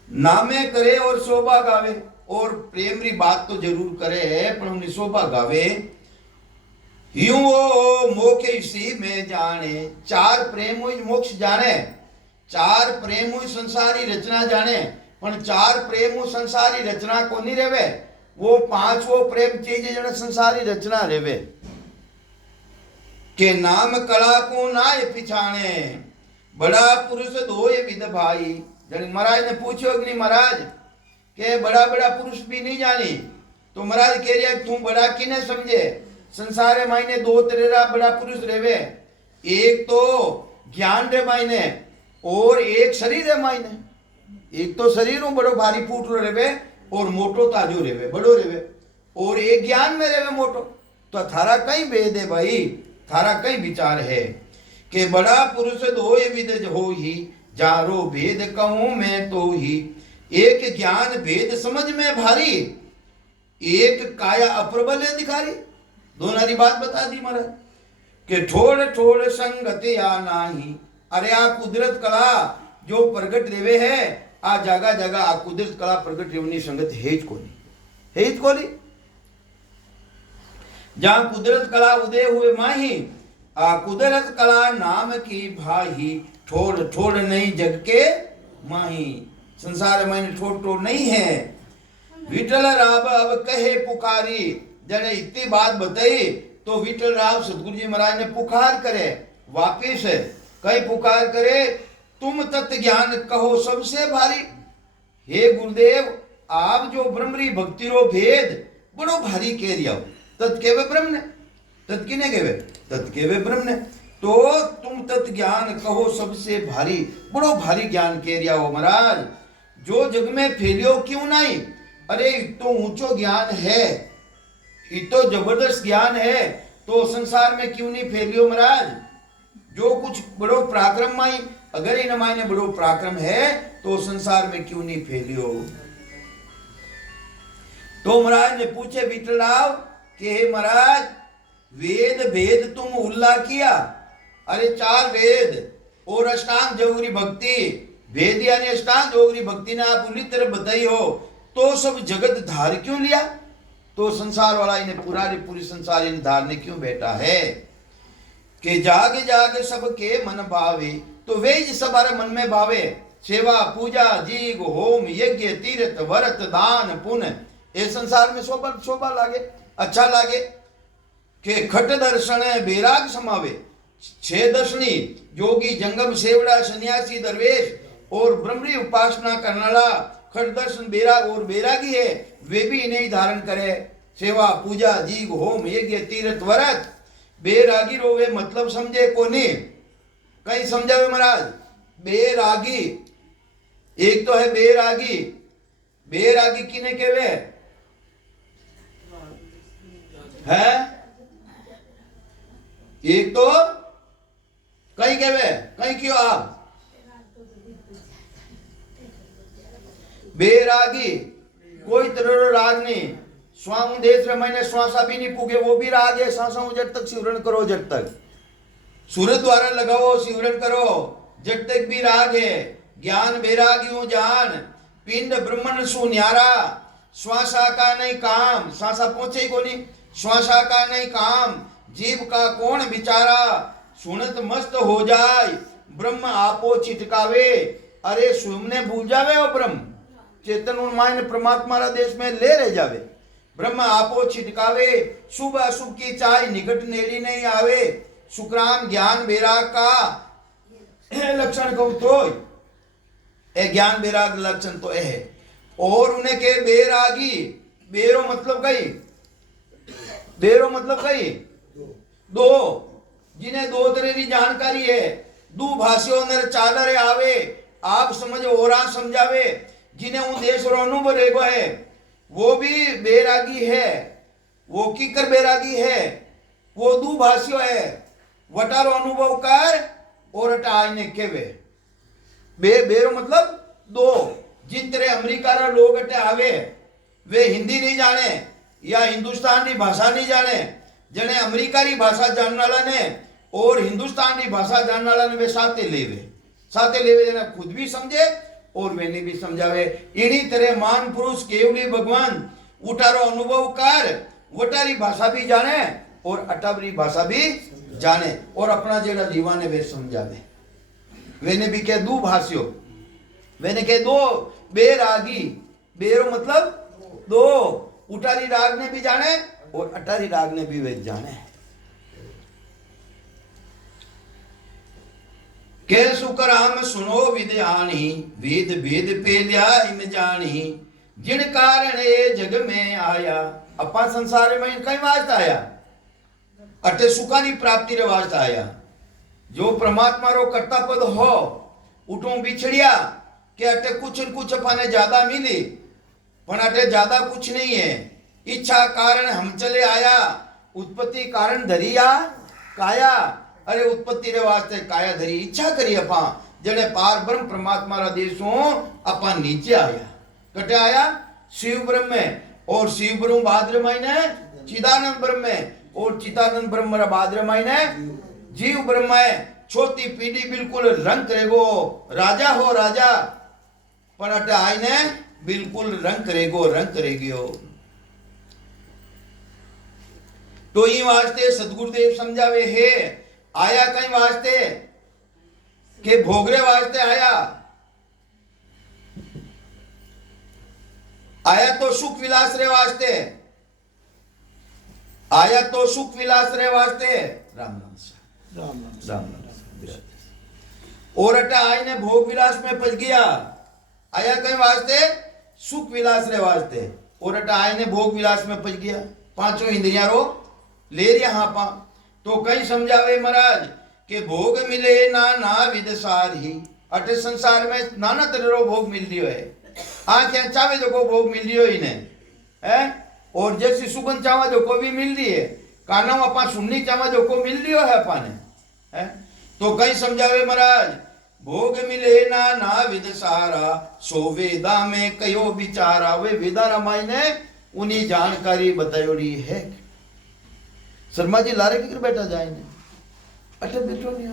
नामे करे और शोभा गावे और प्रेम री बात तो जरूर करे है पर उन्हें शोभा गावे। यूं वो मोक्ष इसी में जाने, चार प्रेम हुई मोक्ष जाने, चार प्रेम हुई संसारी रचना जाने पण चार प्रेम हुई संसारी रचना को नहीं रेवे। वो पांचवो प्रेम चीज जने संसारी रचना रेवे के नाम कला को नाय पिछाणे। बड़ा पुरुष दोय विद भाई। जन महाराज ने पूछो कि नहीं महाराज के बड़ा बड़ा पुरुष भी नहीं जानी तो महाराज कह रहा तू बड़ा किने समझे। संसार मायने दो तेरा बड़ा पुरुष रेवे, एक तो ज्ञान रे मायने और एक शरीर रे मायने। एक तो शरीर हूं बड़ो भारी फूटलो रेवे और मोटो ताजो रेवे बड़ो रेवे और एक ज्ञान में रेवे मोटो। तो थारा कई भेद है भाई, थारा कई विचार है कि बड़ा पुरुष दो विद हो ही जारो भेद कहूं मैं तो ही। एक ज्ञान भेद समझ में भारी, एक काया अप्रबल दिखारी। दोनारी बात बता दी महाराज कि ठोड़ ठोड़ संगत या नाही। अरे आ कुदरत कला जो प्रगट रेवे है आ जगह जगह आ कुदरत कला प्रगट रेवनी संगत हेज कोनी, हेज कोनी। जहां कुदरत कला उदय हुए माही आ कुदरत कला नाम की भाही। ठोड़ ठोड़ नहीं जग के माही, संसार में ठोड़ ठोड़ नहीं है। विठल राव अब कहे पुकारी। जने इतनी बात बताई तो विठल राव सतगुरु जी महाराज ने पुकार करे वापिस कहीं पुकार करे तुम तत्व ज्ञान कहो सबसे भारी। हे गुरुदेव आप जो ब्रह्मरी भक्ति रो भेद बड़ो भारी कह रिया हो। तत्केवे ब्रह्म ने, तत् किने केवे, तत्केवे ब्रह्म ने। तो तुम तत्व ज्ञान कहो सबसे भारी, बड़ो भारी ज्ञान कह रिया हो महाराज। जो जग में फैलियो क्यों नहीं। अरे तो ऊंचो ज्ञान है, इतो जबरदस्त ज्ञान है तो संसार में क्यों नहीं फैलियो महाराज। जो कुछ बड़ो पराक्रम माई अगर इन मायने बड़ो पराक्रम है तो संसार में क्यों नहीं फैलियो। तो महाराज ने पूछे विठल राव कि हे महाराज वेद भेद तुम उल्ला किया। अरे चार वेद और अष्टांग जोगरी भक्ति, वेद यानी अष्टांग जोगरी भक्ति ने आप उन्हीं तरह बताई हो तो सब जगत धार क्यों लिया। तो संसार वाला इन्हें पूरी संसार इन धारने क्यों बैठा है कि जागे जागे सबके मन भावे। तो वे जिस हमारे मन में भावे सेवा पूजा जीग होम यज्ञ तीर्थ व्रत दान पुण्य ये संसार में शोभा लागे अच्छा लागे कि खट दर्शन बैराग समावे। छह दर्शनी जोगी जंगम सेवड़ा सन्यासी दरवेश और ब्रह्मणी उपासना करने वाला खट दर्शन बैराग और बैरागी है, वे भी इन्हें ही धारण करे। सेवा पूजा जीव होम यज्ञ तीर्थ व्रत बैरागी रोवे मतलब समझे कोनी, कहीं समझावे महाराज। बैरागी एक तो है बैरागी, बैरागी किने केवे है, एक तो कहीं केवे कहीं क्यों आप बैरागी कोई तरह राग नहीं, स्वाम देश मैंने श्वासा भी नहीं पूगे वो भी राग है। सांसों जब तक सिमरन करो, जब तक सूर्य द्वारा लगाओ सिमरन करो, जब तक भी राग है। ज्ञान बैरागियों जान पिंड ब्रह्मण सु न्यारा, श्वासा का नहीं काम, सांसा पहुंचे ही को नहीं, श्वासा का नहीं काम जीव का कौन बिचारा, सुनत मस्त हो जाए ब्रह्म आपो चिटकावे। अरे सुमने भूल जावे वो ब्रह्म चेतन उन्मायन परमात्मा रा देश में ले रह जावे, ब्रह्म आपो छिटकावे। शुभ अशुभ की चाय निकट नेड़ी नहीं आवे, सुक्राम ज्ञान बैराग का लक्षण कहूं तो ए ज्ञान बैराग लक्षण तो है। और उन्हें के बैरागी, बेरो मतलब कई, बेरो मतलब कई दो, जिन्हें दो तरह की जानकारी है, दो भाषियों नर चालरे आवे, आप समझो और समझावे। जिन्हें उन देश और अनुभव रेगो है वो भी बैरागी है, वो कीकर बैरागी है, वो दो भाषियों है, वटारो अनुभव कर और अटा आईने केवे। बेरो मतलब दो, जिन तरह अमेरिका रा लोग अटे आवे वे हिंदी नहीं जाने या हिंदुस्तान की भाषा नहीं जाने, जने अमेरिका की भाषा जानने वाला ने और हिंदुस्तान की भाषा जानने वाला ने वे साथे लेवे जने खुद भी समझे और मैंने भी समझावे। इन्हीं तरह मान पुरुष केवली भगवान उठारो अनुभव कर, वटारी भाषा भी जाने और अटावरी भाषा भी जाने और अपना जेड़ा जीवन है वे समझावे। वेने भी कह दो भाषियों, वेने कह दो बैरागी, बेरो मतलब दो, उटारी राग ने भी जाने और अटारी राग ने भी वे जाने। के सुकराम सुनो विद्यानी, वेद वेद पे लिया इन जानी, जिन कारण ये जग में आया। अपा संसार में कई वास्ता आया, अटे सुखानी प्राप्ति रे वास्ता आया। जो परमात्मा रो कर्ता पद हो उठो बिछड़िया के अटे कुछ न कुछ अपने ज्यादा मिली, पर अटे ज्यादा कुछ नहीं है। इच्छा कारण हम चले आया, उत्पत्ति कारण धरिया काया। अरे उत्पत्ति रे वास्ते काया धरी इच्छा करी अपा, जने पार ब्रह्म परमात्मा रा देशों अपा नीचे आया। कटे आया शिव ब्रह्म में, और शिव ब्रह्म भाद्र महीने चिदानंद ब्रह्म में, और चिदानंद ब्रह्म रा भाद्र महीने जीव ब्रह्म है। छोटी पीढ़ी बिल्कुल रंग करेगो, राजा हो राजा, पर अटे आईने बिल्कुल रंग करेगियो। तो ये वास्ते सदगुरुदेव समझावे है, आया कहीं वास्ते के भोगरे वास्ते आया, आया तो सुख विलास रे वास्ते, आया तो सुख विलास रे वास्ते। राम राम और अटा आई ने भोग विलास में पच गया, आया कहीं वास्ते सुख विलास रे वास्ते, और अटा आई ने भोग विलास में पच गया। पांचों इंद्रियां रो ले रिया हाँ पा। तो कई समझावे महाराज के भोग मिले ना विद सार ही, अटे संसार में नाना तरह रो भोग मिल रही है। आंखें चावे जो को भोग मिल रही हो इन्हें है, और जैसी सुगंध चावा जो को भी मिल रही है, काना अपा सुननी चावा जो को मिल रही है अपने है। तो कई समझावे महाराज भोग मिले ना विद सारा, सो वेदा में कयो विचारा। वे वेदा रामायण ने उन्हीं जानकारी बतायोड़ी है। शर्मा जी लारे किधर बैठा जाए ने, अच्छा बैठो नहीं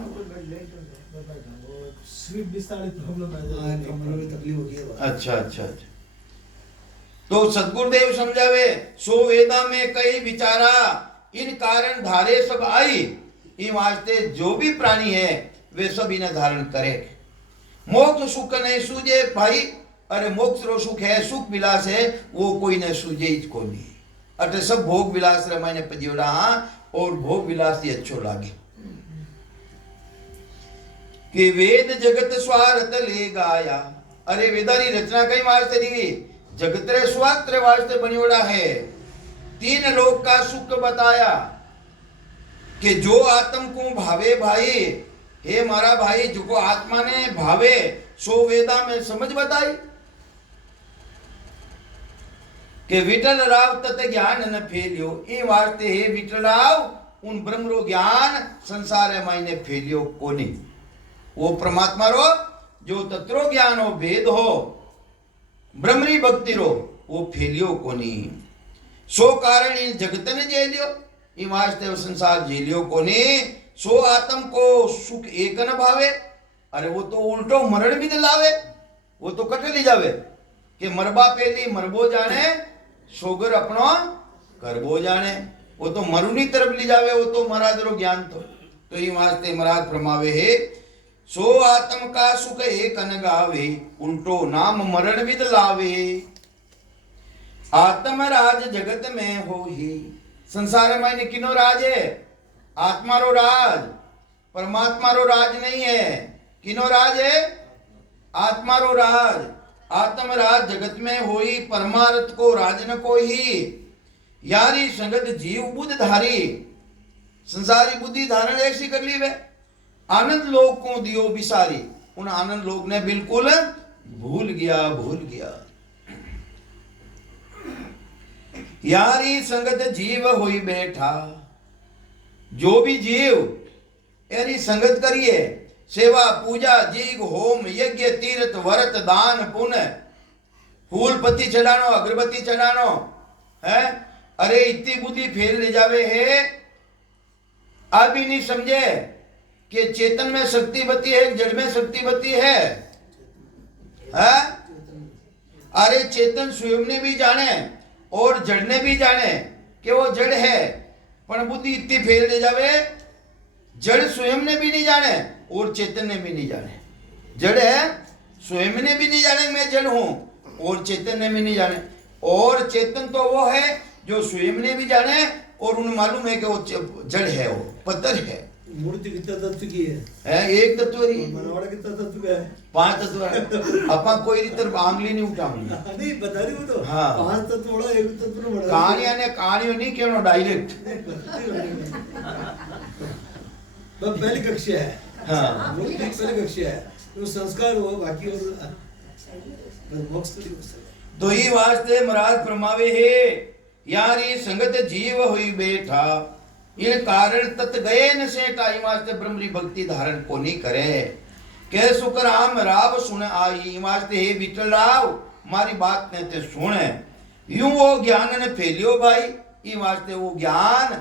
अच्छा। तो सदगुरुदेव समझावे सो वेदा में कई विचारा, इन कारण धारे सब आई। इन वास्ते जो भी प्राणी है वे सब इन्हें धारण करे। मोक्ष सुख नहीं सूझे भाई, अरे मोक्ष रो सुख है, सुख विलास है, वो कोई ने सूझे ही को नहीं। अटे सब भोग विलास रे मैंने पजियोड़ा, और भोग विलास ही अच्छो लागे। कि वेद जगत स्वार्थ ले गाया। अरे वेदारी रचना कई वास्ते दी, जगत रे स्वार्थ रे वास्ते बनियोड़ा है। तीन लोक का सुख बताया कि जो आत्म को भावे भाई, हे मारा भाई जो आत्मा ने भावे सो वेदा में समझ बताई कि विठल राव तत ज्ञान न फैलियो। ए वास्ते हे विठल राव उन ब्रह्म रो ज्ञान संसार मायने फैलियो कोनी। वो परमात्मा रो जो तत्रो ज्ञान हो भेद हो ब्रह्मरी भक्ति रो वो फैलियो कोनी। सो कारण इन जगत ने जेलियो, ई वास्ते वो संसार जेलियो कोनी। सो आत्म को सुख एक न भावे। अरे वो तो उल्टो मरण भी न लावे, वो तो कट ली जावे कि मरबा पहली मरबो जाने सोगर अपनो करबो जाने। वो तो मरुनी तरफ ली जावे, वो तो महाराज रो ज्ञान तो ये वास्ते महाराज फरमावे है सो आत्म का सुख एक न गावे, उल्टो नाम मरण विद लावे। आत्म राज जगत में हो ही। संसार में किनो राज है? आत्मा रो राज, परमात्मा रो राज नहीं है। किनो राज है? आत्मा रो राज। आत्म राज जगत में होई, परमार्थ को राज न को ही। यारी संगत जीव बुद्ध धारी। संसारी बुद्धि धारण ऐसी कर ली वे, आनंद लोक को दियो बिसारी। उन आनंद लोक ने बिल्कुल भूल गया। यारी संगत जीव होई बैठा। जो भी जीव यारी संगत करिए, सेवा पूजा जीग होम यज्ञ तीर्थ व्रत दान पुण्य, फूल पत्ती चढ़ानो अगरबत्ती चढ़ानो है। अरे इतनी बुद्धि फेल ले जावे है, आप ही नहीं समझे कि चेतन में शक्ति बती है, जड़ में शक्ति बती है। अरे चेतन स्वयं ने भी जाने और जड़ ने भी जाने कि वो जड़ है, पर बुद्धि इतनी फेल ले जावे, जड़ स्वयं ने भी नहीं जाने और चेतन ने भी नहीं जाने। जड़ है स्वयं ने भी नहीं जाने मैं जड़ हूं, और चेतन ने भी नहीं जाने। और चेतन तो वो है जो स्वयं ने भी जाने और उन्हें मालूम है कि वो जड़ है, वो पत्थर है। मूर्ति कितना तत्व की है? एक तत्व ही, मनवाड़ा कितना तत्व का है? 5 तत्व है। अपा कोई रीतर आंगली नहीं उठाऊंगी। नहीं बता रही हूँ तो। हाँ। 5 तत्व बड़ा, एक तत्व बड़ा। कहानियां ने कहानियों नहीं क्यों डायरेक्ट। पहली कक्षा है। हाँ। मूर्ति पहली कक्षा है, तो संस्कार हो बाकी और मोक्ष तो नहीं हो सकता। तो ही वास्ते महाराज फरमावे है यारी संगत जीव हुई बैठा, इन कारण तत गए न से टाइम वास्ते ब्रह्मरी भक्ति धारण को नहीं करे। कह सुखराम राव सुन आई, वास्ते हे विठल राव मारी बात ने ते सुने। यूं वो ज्ञान ने फैलियो भाई, ई वास्ते वो ज्ञान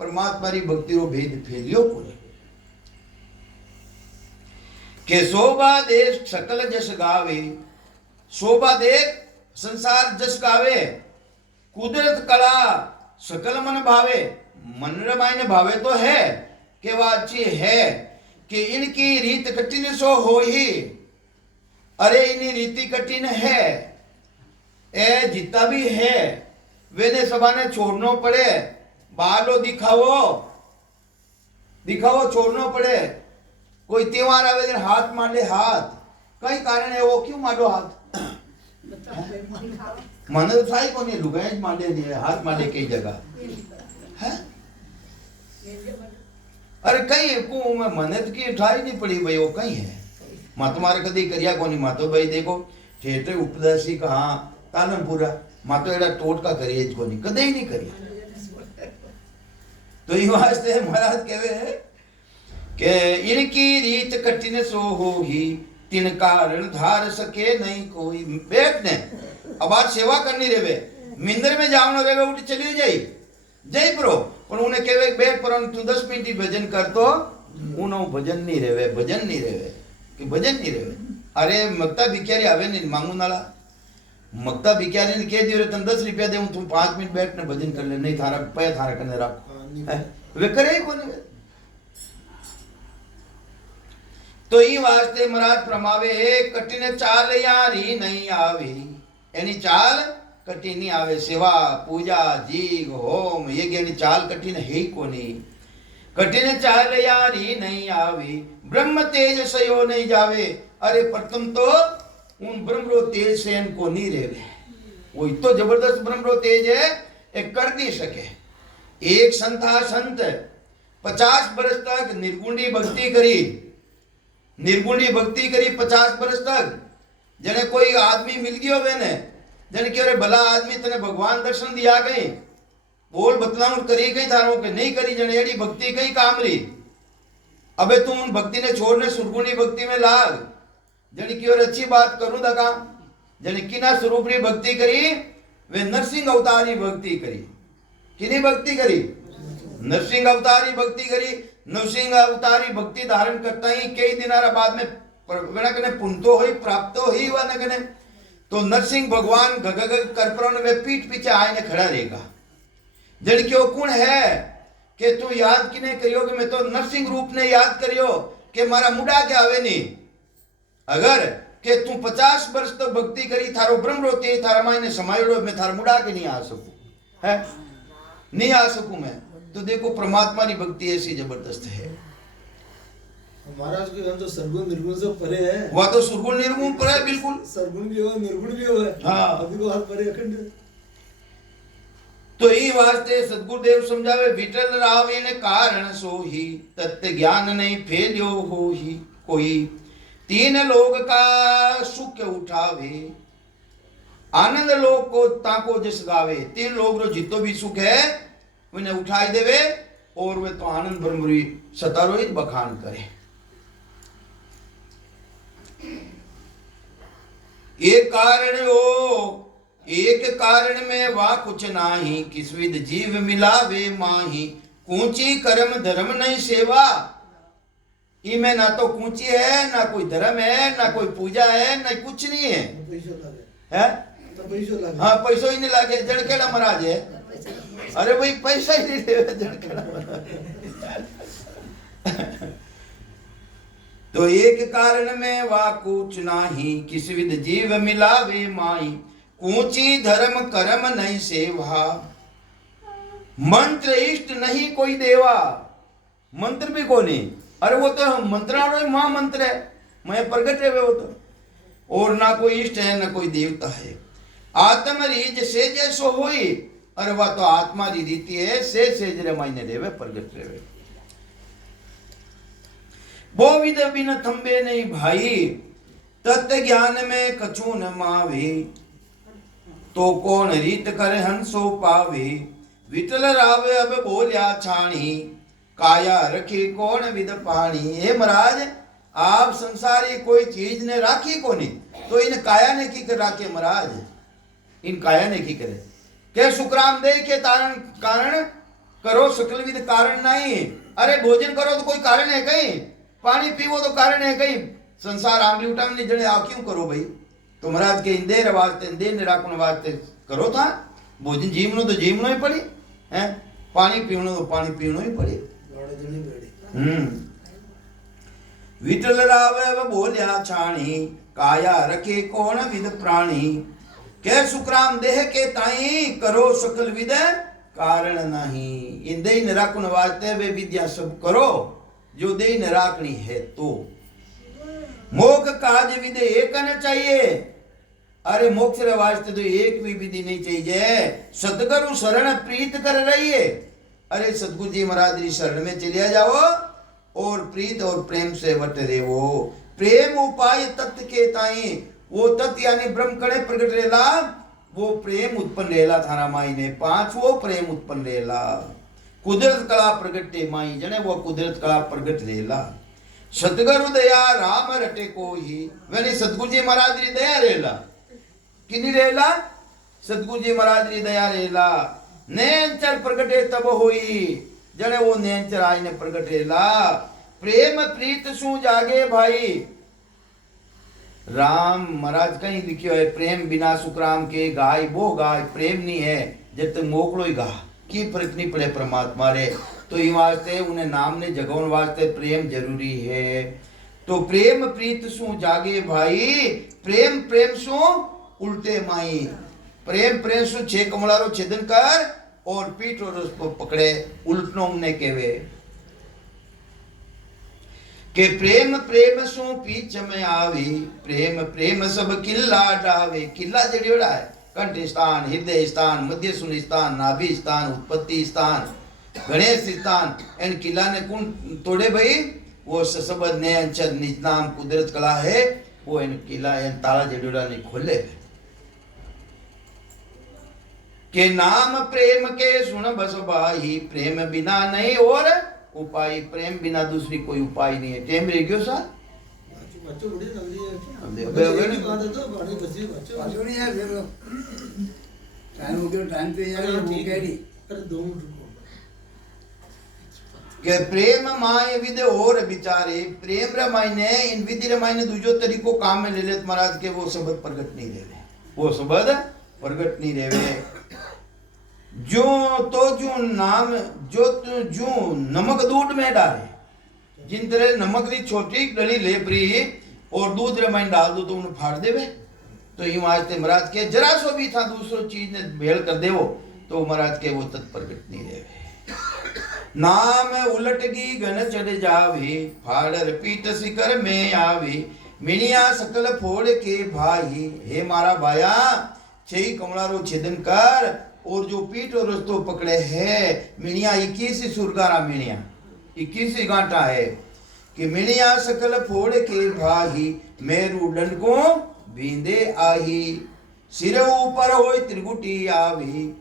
परमात्मा री भक्ति रो भेद फैलियो को नहीं। के शोभा देश सकल जस गावे, शोभा देख संसार जस गावे, कुदरत कला सकल मन भावे। मन रमायने भावे तो है कि वह अच्छी है कि इनकी रीत कठिन सो हो ही। अरे इन्हीं रीति कठिन है, ए जितना भी है वेने सबाने छोड़ना पड़े। बालो दिखावो छोड़ना पड़े। कोई त्योहार आवे दिन हाथ मांडे, हाथ कई कारण है, वो क्यों मांडो हाथ? मन तो थाई को नहीं लुगाई मांडे दिए हाथ मांडे कई जगह है। अरे कई को मैं मनत की उठाई नहीं पड़ी भाई, वो कहीं है माँ तुम्हारे कदी करिया कोनी। माँ तो भाई देखो ठेठे उपदासी कहाँ तालमपुरा, माँ तो एड़ा टोटका करिए कोनी, कदे ही नहीं करिया। तो ये वास्ते महाराज कहवे है कि इनकी रीत कठिन सो होगी, तिन कारण धार सके नहीं कोई। बैठ ने अब आज सेवा करनी रेवे, मिंदर में जावनो रेवे, उठ चली जाई जय प्रो, पर उन्हें कहवे बैठ पर तू 10 मिनट ही भजन कर तो उन्हों भजन नहीं रेवे कि भजन नहीं रेवे। अरे मक्ता भिखारी आवे नहीं मांगू नाला, मक्ता भिखारी ने कह दियो तन 10 रुपया दे तू 5 मिनट बैठ ने भजन कर ले, नहीं थारा पैर थारा करने रख वे करे ही कोनी। तो ई वास्ते महाराज फरमावे कठिन चाल यारी नहीं आवे, यानी चाल कठिन नहीं आवे। सेवा पूजा जीग होम यज्ञ यानी चाल कठिन है ही कोनी। कठिन चाल यारी नहीं आवी, ब्रह्म तेज सयो नहीं जावे। अरे प्रथम तो उन ब्रह्मरो तेज से इनको नहीं रेवे, वो इतो जबरदस्त ब्रह्मरो तेज है, एक कर नहीं सके। एक संत था, संत 50 बरस तक निर्गुणी भक्ति करी, निर्गुणी भक्ति करी 50 बरस तक। जने कोई आदमी मिल गयो वेने, जने के रे भला आदमी तने भगवान दर्शन दिया गई, बोल बतलाऊं करी गई थारो के नहीं करी, जने एडी भक्ति कई काम री। अबे तू उन भक्ति ने छोड़ने सुरगुणी भक्ति में लाग। जने की और अच्छी बात करूं दका, जने किना स्वरूप री भक्ति करी, वे नरसिंह अवतारी भक्ति करी। किनी भक्ति करी? नरसिंह अवतारी भक्ति करी। नरसिंह अवतारी भक्ति धारण करता ही कई दिनारा बाद में कने पुंतो होई प्राप्त होई व न कने तो नरसिंह भगवान गगग करपरन वे पीठ पीछे आए ने खड़ा रहेगा। जड़ क्यों कुण है कि तू याद किने करियो कि मैं तो नरसिंह रूप ने याद करियो कि मारा मुड़ा के आवे नहीं। अगर कि तू 50 वर्ष तो भक्ति करी, थारो ब्रह्म रोते थारा मायने समायोड़ो, मैं थारा मुड़ा के नहीं आ सकूं, है नहीं आ सकूं मैं। तो देखो परमात्मा की भक्ति ऐसी जबरदस्त है। महाराज के हम तो सरगुण निर्गुण से परे है। वह तो सुरगुण निर्गुण पर है, बिल्कुल सरगुण भी हो निर्गुण भी हो है। हाँ। अभी को हाथ परे अखंड। तो ई वास्ते सदगुरुदेव समझावे, विठल रावे ने कारण सो ही, तत्व ज्ञान नहीं फैल्यो हो ही कोई। तीन लोग का सुख उठावे, आनंद लोग को ताको जिस गावे। तीन लोग रो जितो भी सुख है उन्हें उठाई देवे, और वे तो आनंद ब्रह्मरी सतारो ही बखान करे। एक कारण हो, एक कारण में वा कुछ नाही, किस विद जीव मिलावे माही। कूची कर्म धर्म नहीं सेवा, इमें ना तो कूची है, ना कोई धर्म है, ना कोई पूजा है, ना कुछ नहीं है। है? हाँ पैसो ही नहीं लागे। जड़केड़ा महाराज है, अरे भाई पैसा ही नहीं दे जड़केड़ा महाराज। तो एक कारण में वा कुछ नाही, किस विद जीव मिलावे माई। ऊंची धर्म कर्म नहीं सेवा, मंत्र इष्ट नहीं कोई देवा। मंत्र भी कोनी, अरे वो तो मंत्राणो ही महामंत्र है, मैं प्रगट है वो तो। और ना कोई इष्ट है ना कोई देवता है। आत्म रीज से जैसो हुई, अरे वह तो आत्मा री रीति है, से जरे मायने देवे प्रगट रेवे। वो विद बिन थंबे नहीं भाई, तत्व ज्ञान में कछु न मावे। तो कौन रीत करे हंसो पावे, विठल रावे अब बोलिया छाणी। काया रखी कौन विद पानी। हे महाराज आप संसारी कोई चीज ने राखी कोनी, तो इन काया ने की कर राखे महाराज, इन काया ने की करे। के सुखराम दे के तारण कारण करो सकल विद कारण नहीं। अरे भोजन करो तो कोई कारण है कहीं, पानी पीवो तो कारण है कहीं। संसार आंगली उठाम नहीं जने आप क्यों करो भाई। तो महाराज के इंदेर वास्ते इंदेर निराकुण वास्ते करो था। भोजन जीवनो तो जीवनो ही पड़ी है, पानी पीवनो तो पानी पीवनो ही पड़ी। विठल रावे बोलिया छाणी, काया रखे कौन विद प्राणी। के सुखराम देह के ताई करो सकल विद कारण नहीं। इन दे निराकुण वास्ते वे विद्या सब करो जो दे निराकणी है। तो मोक्ष काज विद एक न चाहिए। अरे मोक्ष रे वास्ते तो एक भी विधि नहीं चाहिए। सतगुरु शरण प्रीत कर रही है। अरे सतगुरु जी महाराज जी शरण में चलिया जाओ और प्रीत और प्रेम से वट रेवो। प्रेम उपाय तत्व के ताई, वो तत्व यानी ब्रह्म कणे प्रगट रेला, वो प्रेम उत्पन्न रेला थारा माई ने। पांचवो प्रेम उत्पन्न रेला, कुदरत कला प्रगटे माई जने वो कुदरत कला प्रगट रेला। सतगुरु दया राम रटे को ही, वनी सतगुरु जी महाराज री दया रेला। किनी रेला? सतगुरु जी महाराज री दया रेला। नैनचर प्रगटे तब होई, जने वो नैनचर आई ने प्रगट रेला। प्रेम प्रीत सु जागे भाई। राम महाराज कहीं लिखियो है, प्रेम बिना सुखराम के गाय वो गाय। प्रेम नहीं है जब तक मोकलो ही गा की फर्क नहीं पड़े परमात्मा रे। तो ये वास्ते उन्हें नाम ने जगवन वास्ते प्रेम जरूरी है। तो प्रेम प्रीत सु जागे भाई, प्रेम प्रेम सु उल्टे माई। प्रेम प्रेम सु छे कमलारो छेदन कर और पीठ और उसको पकड़े, उल्टनो ने केवे। के प्रेम प्रेम सु पीछ में आवी, प्रेम प्रेम सब किला डावे। किला जड़ियोड़ा है कंठ स्थान, हृदय स्थान, मध्य सुन स्थान, नाभि स्थान, उत्पत्ति स्थान, गणेश स्थान। इन किला ने कौन तोड़े भाई? वो सबद ने अंचद निज नाम कुदरत कला है, वो इन किला इन ताला जड़ियोड़ा ने खोले। के नाम प्रेम के सुन बस बाही, प्रेम बिना नहीं और उपाय। प्रेम बिना दूसरी कोई उपाय नहीं है। टेम रह गयो सा बच्चों बड़ी लग रही है। अब देखो, बच्चे एक ही बात है तो बड़ी बच्चे बच्चों पाछो नहीं यार फिर टाइम हो गया, टाइम पे यार वो कह रही अरे 2 मिनट रुको। के प्रेम माय विद और विचारे। प्रेम रमायने इन विधि रमायने दूजो तरीको काम में ले लेत महाराज के वो शब्द प्रगट नहीं रेवे, वो शब्द प्रगट नहीं रेवे। जो तो जो नाम जो जो नमक दूध में डाले, जिन तरह नमक की छोटी डली लेपरी और दूध रमाइन डाल दो तो उन्हें फाड़ देवे। तो यूं आज ते महाराज के जरा सो भी था दूसरो चीज ने भेड़ कर देवो तो महाराज के वो तत्प्रगट नहीं रेवे। नाम उलटगी गन चढ़ जावे, फाड़ पीट शिकर में आवे। मिनिया सकल फोड़ के भाई, हे मारा भाया छही कमलारो छेदन कर और जो पीठ और रस्तो पकड़े है। मिनिया 21 सुरगारा मिनिया 21 गांठा है कि मिनिया सकल फोड़ के भाही, मेरू डंड को बींदे आही। सिर ऊपर होय त्रिगुटी आवी,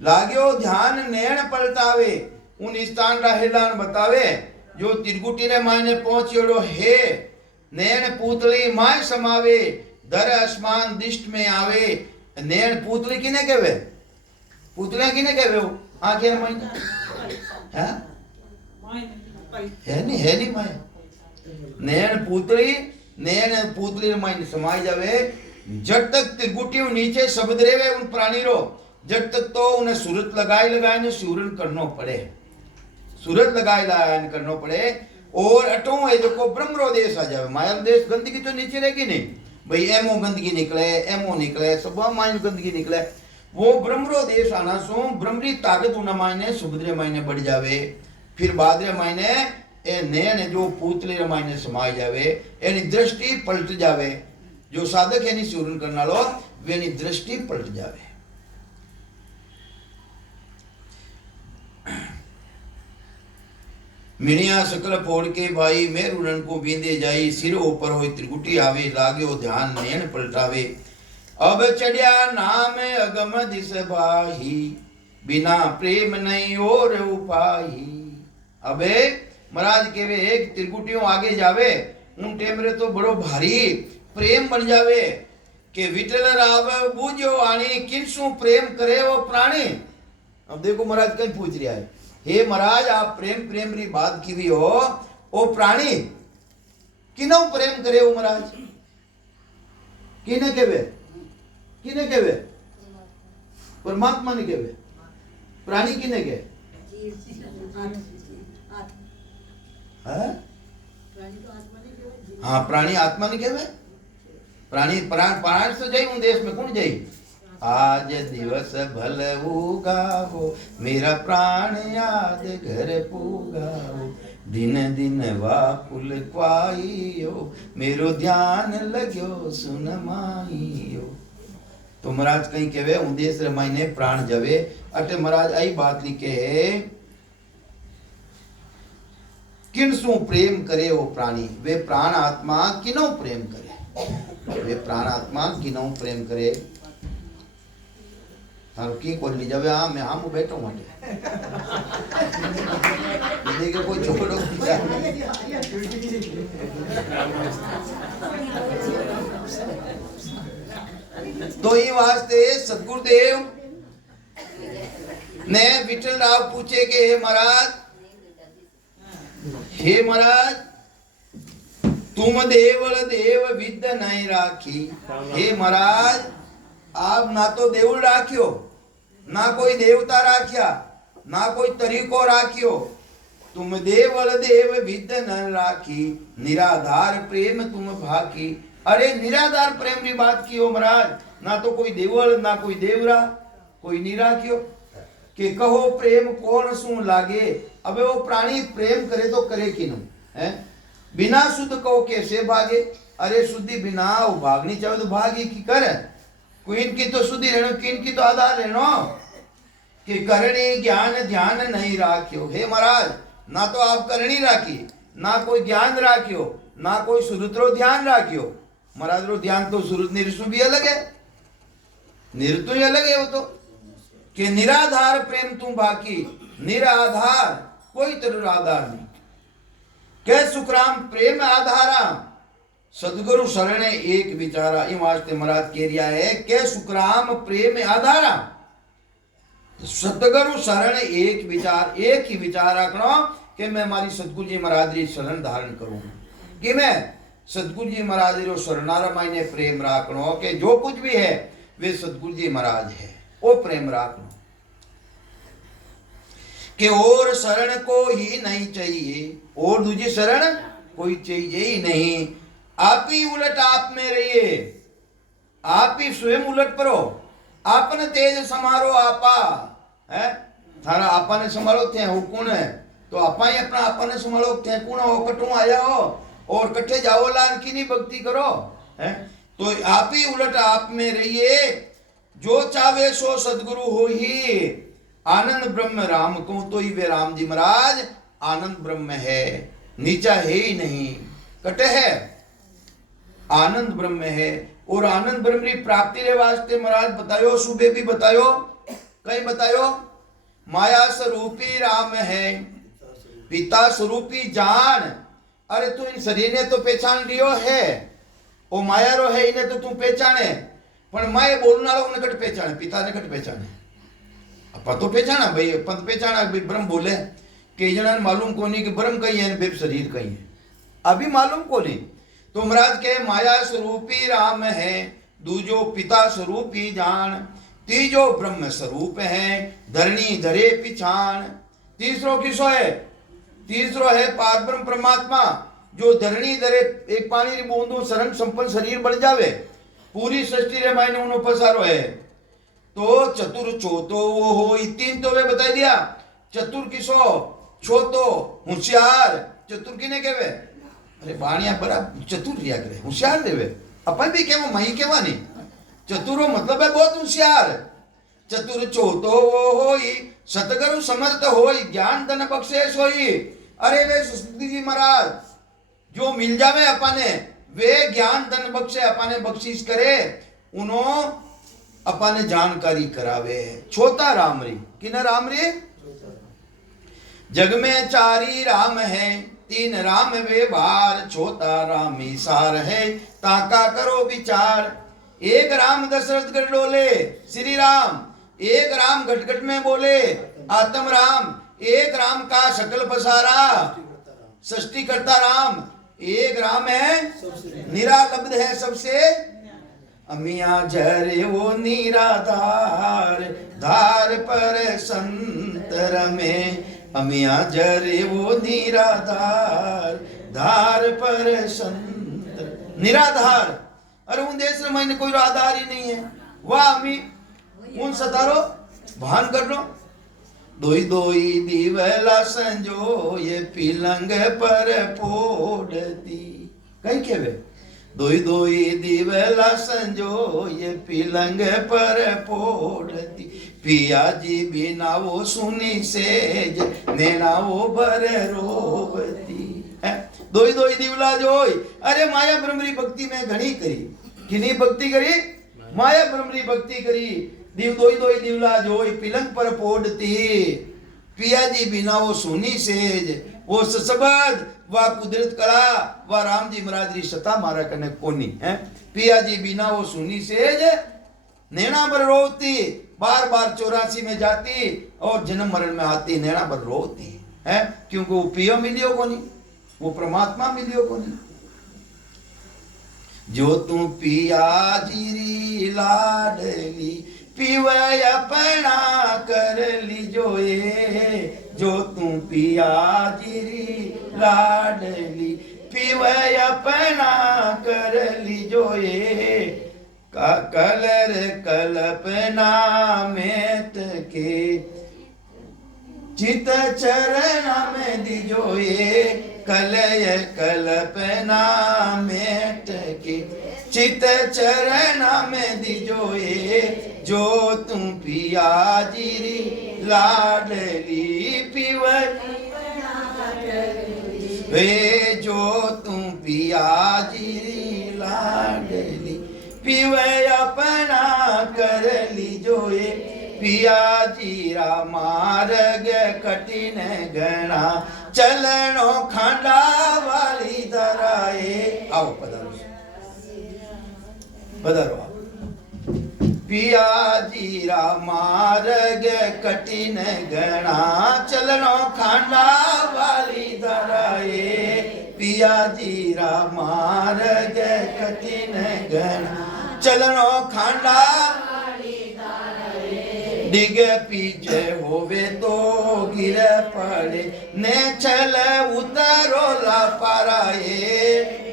लाग्यो ध्यान नैण पलटावे। उन स्थान रहेलान बतावे जो त्रिगुटी रे मायने पहुंचेड़ो है। नैण पूतली माय समावे, दर आसमान दिष्ट में आवे। नैण पूतली किने कहवे? पूतला किने कहवे? वो आंखें मायने हैं है नहीं माय। नैण पूतली मायने समाई जावे। जब तक त्रिगुटी नीचे शब्द रेवे उन प्राणी रो, जब तक तो उन्हें सूरत लगाए ने सूरन करनो पड़े, सूरत लगाए करनो पड़े। और अटो है जो को ब्रह्मरो देश आ जावे। माया देश गंदगी तो नीचे रहेगी नहीं भाई, एमो गंदगी निकले, एमो निकले, सब मायने गंदगी निकले। वो ब्रह्मरो देश आना सो ब्रह्मरी ताकत उन मायने सुभद्रे मायने बढ़ जावे। फिर बादरे मायने ए नैन जो पूतले मायने समाई जावे, एनी दृष्टि पलट जावे। जो साधक है सूरन करना लो वे दृष्टि पलट जावे। मिनिया सकल फोड़ के भाई, मेरू रण को बींदे जाई। सिर ऊपर होई त्रिगुटी आवे, लाग्यो ध्यान नयन पलटावे। अब चढ़िया नाम अगम दिस बाही, बिना प्रेम नहीं और उपाही। अबे महाराज केवे एक त्रिगुटियों आगे जावे, उन टेमरे तो बड़ो भारी प्रेम बन जावे के विठल राव बूझो आनी, किनसु प्रेम करे वो प्राणी। अब देखो महाराज कहीं पूछ रहा है, हे महाराज आप प्रेम प्रेम री बात की भी हो, ओ प्राणी किनो प्रेम करे हो महाराज? किने केवे? किने केवे? परमात्मा ने केवे। प्राणी किने के? हाँ प्राणी आत्मा ने केवे। प्राणी प्राण से जाई उन देश में कौन जाई? आज दिवस भल उगावो, मेरा प्राण याद घर पुगावो। दिन दिन वाकुल क्वाइयो, मेरो ध्यान लग्यो सुन माइयो। तो महाराज कहीं कहवे उदेश रमाइने प्राण जवे। अटे महाराज आई बात लिखे है, किनसु प्रेम करे वो प्राणी। वे प्राण आत्मा किनो प्रेम करे? वे प्राण आत्मा किनो प्रेम करे? थारो की कोई ली जावे? हाँ मैं हम बैठो माटे देखे कोई छोड़ो। तो ये वास्ते सदगुरुदेव ने विठल राव पूछे कि हे महाराज तुम देवल देव विद नहीं राखी। हे महाराज आप ना तो देवल राखियो, ना कोई देवता राखिया, ना कोई तरीको राखियो। तुम देवल देव विद न राखी, निराधार प्रेम तुम भाकी। अरे निराधार प्रेम की बात की हो महाराज, ना तो कोई देवल ना कोई देवरा, कोई नहीं राखियो। कि कहो प्रेम कौन सु लागे। अबे वो प्राणी प्रेम करे तो करे किनु है? बिना शुद्ध को कैसे भागे। अरे शुद्धि बिना वो भागनी चाहे तो भागी की कर क्वीन की तो शुद्धि रहनो, किन की तो आधार रहनो कि करणी ज्ञान ध्यान नहीं राख्यो। हे महाराज, ना तो आप करणी राखी, ना कोई ज्ञान राख्यो, ना कोई सुरुद्रो ध्यान राख्यो। महाराज रो ध्यान तो सुरुद निरसु भी अलग है, निरतु ही अलग है वो तो कि निराधार प्रेम तू बाकी, निराधार कोई तेरो आधार नहीं। कै सुखराम प्रेम आधारा, सदगुरु शरण एक विचारा। इन वास्ते महाराज कह रिया है कै सुखराम प्रेम आधारा, सतगुरु शरण एक विचार, एक ही विचार रखना कि मैं हमारी सतगुरु जी महाराज री शरण धारण करूं, कि मैं सतगुरु जी महाराज रो शरणारा मायने प्रेम राखनो कि जो कुछ भी है वे सतगुरु जी महाराज है, वो प्रेम राखनो कि और शरण को ही नहीं चाहिए, और दूसरी शरण कोई चाहिए ही नहीं। आप ही उलट आप में रहिए, आप ही स्वयं उलट परो, आपने तेज समारो आपा है थारा आपा ने संभालो थे वो कौन है, तो आपा ही अपना आपा ने संभालो थे कौन हो, कटू आया हो और कट्ठे जाओ लान की नहीं भक्ति करो है। तो आप ही उलट आप में रहिए, जो चावे सो सदगुरु हो ही, आनंद ब्रह्म राम को, तो ही वे राम जी महाराज आनंद ब्रह्म है, नीचा है ही नहीं, कटे है आनंद ब्रह्म है। और आनंद ब्रह्म की प्राप्ति रे वास्ते महाराज बतायो, सुबह भी बतायो, कहीं बतायो माया स्वरूपी राम है, पिता स्वरूपी जान। अरे तू इन शरीर ने तो पहचान लियो है, ओ माया रो है इन्हें तो तू पहचाने, पर मैं बोलना लो उन्हें कट पहचाने, पिता ने कट पहचाने, अपन तो पहचाना भाई, अपन तो पहचाना भाई ब्रह्म बोले, कई जना मालूम को नहीं कि ब्रह्म कहीं है बेब शरीर कहीं है, अभी मालूम को नहीं। तो महाराज के माया स्वरूपी राम है, दूजो पिता स्वरूपी जान, तीजो ब्रह्म स्वरूप है, धरणी धरे पिछान। तीसरो किसो है, तीसरो है पार ब्रह्म परमात्मा, जो धरणी धरे एक पानी री बूंदो शरण संपन्न शरीर बन जावे, पूरी सृष्टि रे मायने उनो पसारो है। तो चतुर चौथो वो हो, तीन तो वे बता दिया, चतुर किसो, छोतो होशियार, चतुर किने कहवे, अरे बाणिया बड़ा चतुर रिया करे, होशियार देवे, अपन भी केवा मई केवा नहीं, चतुरो मतलब है बहुत होशियार। चतुर चौथो वो होई, सतगुरु समर्थ होई, ज्ञान धन बख्शेश होई। अरे वे सतगुरु जी महाराज जो मिल जावे अपने, वे ज्ञान धन बख्शे, अपने बख्शीश करे, उनो अपने जानकारी करावे। छोटा राम री, किन राम री, जग में चारी राम है, तीन राम व्यवहार, छोटा राम ही सार है, ताका करो विचार। एक राम दशरथ गढ़ डोले श्री राम, एक राम घटघट में बोले आत्म राम, एक राम का शकल पसारा सृष्टि करता राम, एक राम है निरालब्ध है सबसे, अमिया जरे वो निराधार, धार पर संतर में, अमिया जरे वो निराधार, धार पर संतर। निराधार, अरे उन देश में मैंने कोई आधार ही नहीं है, वाह अमी उन सतारो भान कर लो। दोई दोई दिवला संजो ये पिलंग पर पोड़ती, कहीं के वे दोई दोई दिवला संजो ये पिलंग पर पोड़ती, पिया जी बिना वो सुनी सेज, नैना वो भर रोवती। दोई दोई दिवला जोई, अरे माया ब्रह्मरी भक्ति में घनी करी, किनी भक्ति करी, माया ब्रह्मरी भक्ति करी। दिव दोई दोई दिवला जोई पिलंग पर पोड़ती, पिया जी बिना वो सुनी सेज, वो सबद वा कुदरत कला वा राम जी महाराज री सता मारा कने कोनी है। पिया जी बिना वो सुनी सेज, नैना पर रोती, बार बार 84 में जाती और जन्म मरण में आती, नैना पर रोती है, क्योंकि वो पियो मिलियो कोनी, वो परमात्मा मिलियो कोनी। जो तू पिया जीरी लाडली, पीवय अपना कर लीजो ये, जो तू पिया जीरी लाडली, पीवय अपना कर लीजो ये, का कलर कल्पना में के, चित चरण में दीजो ये, कलय कल्पना मेट के चित चरण में दिजोए जो तुम पिया जीरी लाडली पिवर वे जो तुम पिया जीरी लाडली पिवे अपना कर लीजोए पिया जीरा मार्ग कठिन गणा चलनो खांडा वाली धराए। आओ पधारो पधारो आप। पिया जीरा मार्ग कठिन गणा चलनो खांडा वाली धराए पिया जीरा मार्ग कठिन गणा चलनो खांडा डिग पीछे होवे तो गिर पड़े ने चल उतरो ला पाराए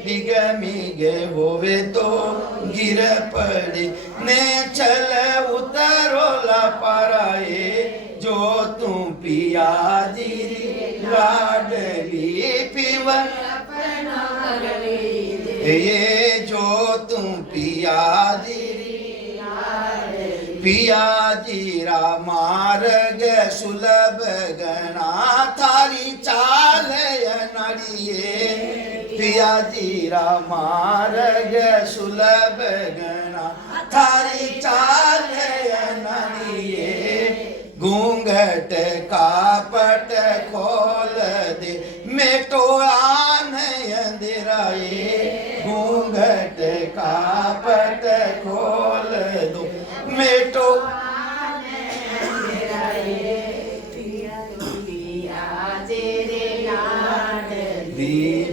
डिग मिगे होवे तो गिर पड़े ने चल उतरो ला पाराए जो तुम पिया जीरी लाडली पीवन ये जो तुम पिया जीरी पिया जीरा मार्ग सुलभ गणा थारी चाल नड़िए पिया जीरा मार्ग सुलभ गणा थारी चाल नड़िए घूंघट कापट खोल दे मेटो आन अंधेराए घूंघट कापट खोल दो मेटो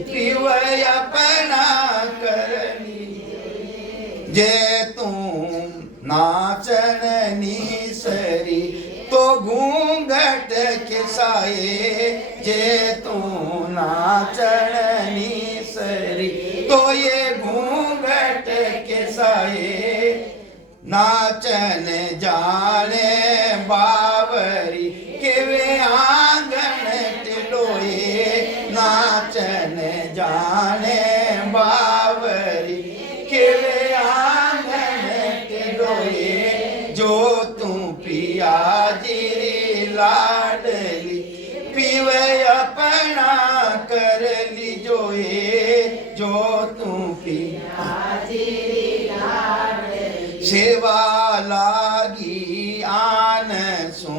पिवय अपना करनी जे तुम नाचन निसरी तो घूंघट खिसाए जे तू नाचन निसरी तो ये घूंघट खिसाए नाचन जाने बावरी केवे आंगन टिलोए नाचन जाने बावरी केवे आंगन टिलोए जो तू पिया जीरी लाडली पीवे अपना कर लीजोए जो तू पिया जीरी सेवा लागी आन सो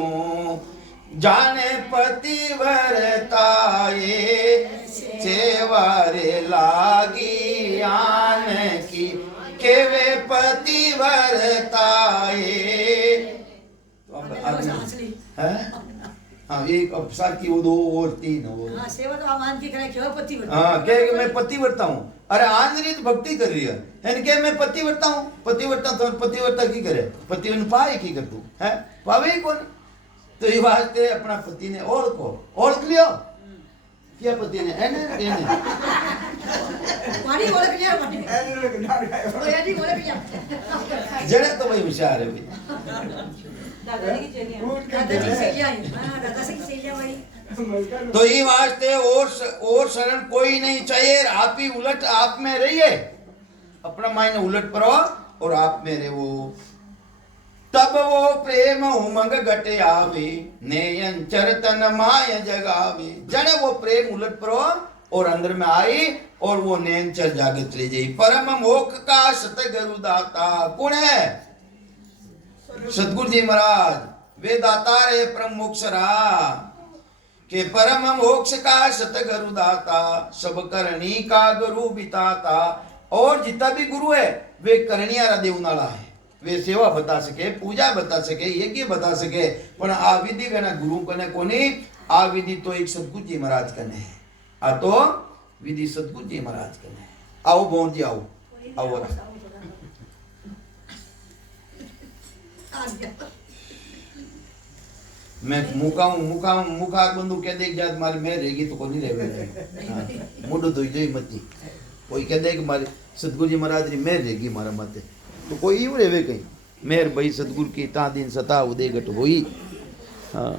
जाने पतिव्रताए सेवा रे लागी आन की केवे पतिव्रताए। हाँ एक अब साथी वो दो और तीन और सेवा तो आमान की करे क्यों पतिव्रता हाँ कह मैं पतिव्रता हूँ अरे आंधरी तो भक्ति कर रही है इनके मैं पतिव्रता हूँ पतिव्रता तो पतिव्रता की करे पति पाए की कर तू है पावे ही कौन तो ये वास्ते अपना पति ने ओळख लियो क्या पति ने एने पानी ओळख लिया पानी तो यानी ओळख लिया जड़े तो भाई होशियार है भाई दादाजी की चलिए दादाजी से लिया हां दादाजी की से लिया भाई तो ये वास्ते और शरण कोई नहीं चाहिए आप ही उलट आप में रहिए अपना मायने उलट परो और आप में रहो तब वो प्रेम उमंग घटे आवे नयन चरतन माय जगावे जने वो प्रेम उलट परो और अंदर में आई और वो नैन चर जागत ले जाई परम मोक्ष का सतगुरु दाता कौन है सतगुरु जी महाराज वे दाता रे परम मोक्ष रा के परम मोक्ष का सतगुरु दाता सब करनी का गुरु बिताता और जितना भी गुरु है वे करनियारा देवनाला है वे सेवा बता सके पूजा बता सके यज्ञ बता सके पर आ विधि वेना गुरु कने कोनी आ विधि तो एक सतगुरु जी महाराज कने है आ तो विधि सतगुरु जी महाराज कने है आओ बोन जी आओ आओ मैं मुखार बंदू कह दे जात मारी मैं रहेगी तो कोनी रहवे मुंडो तो जोई मती कोई कह दे कि मारी सतगुरु जी महाराज री मैं रहेगी मारा माते तो कोई ही रहवे कहीं मेर भाई सतगुरु की ता दिन सता उदय घट होई हाँ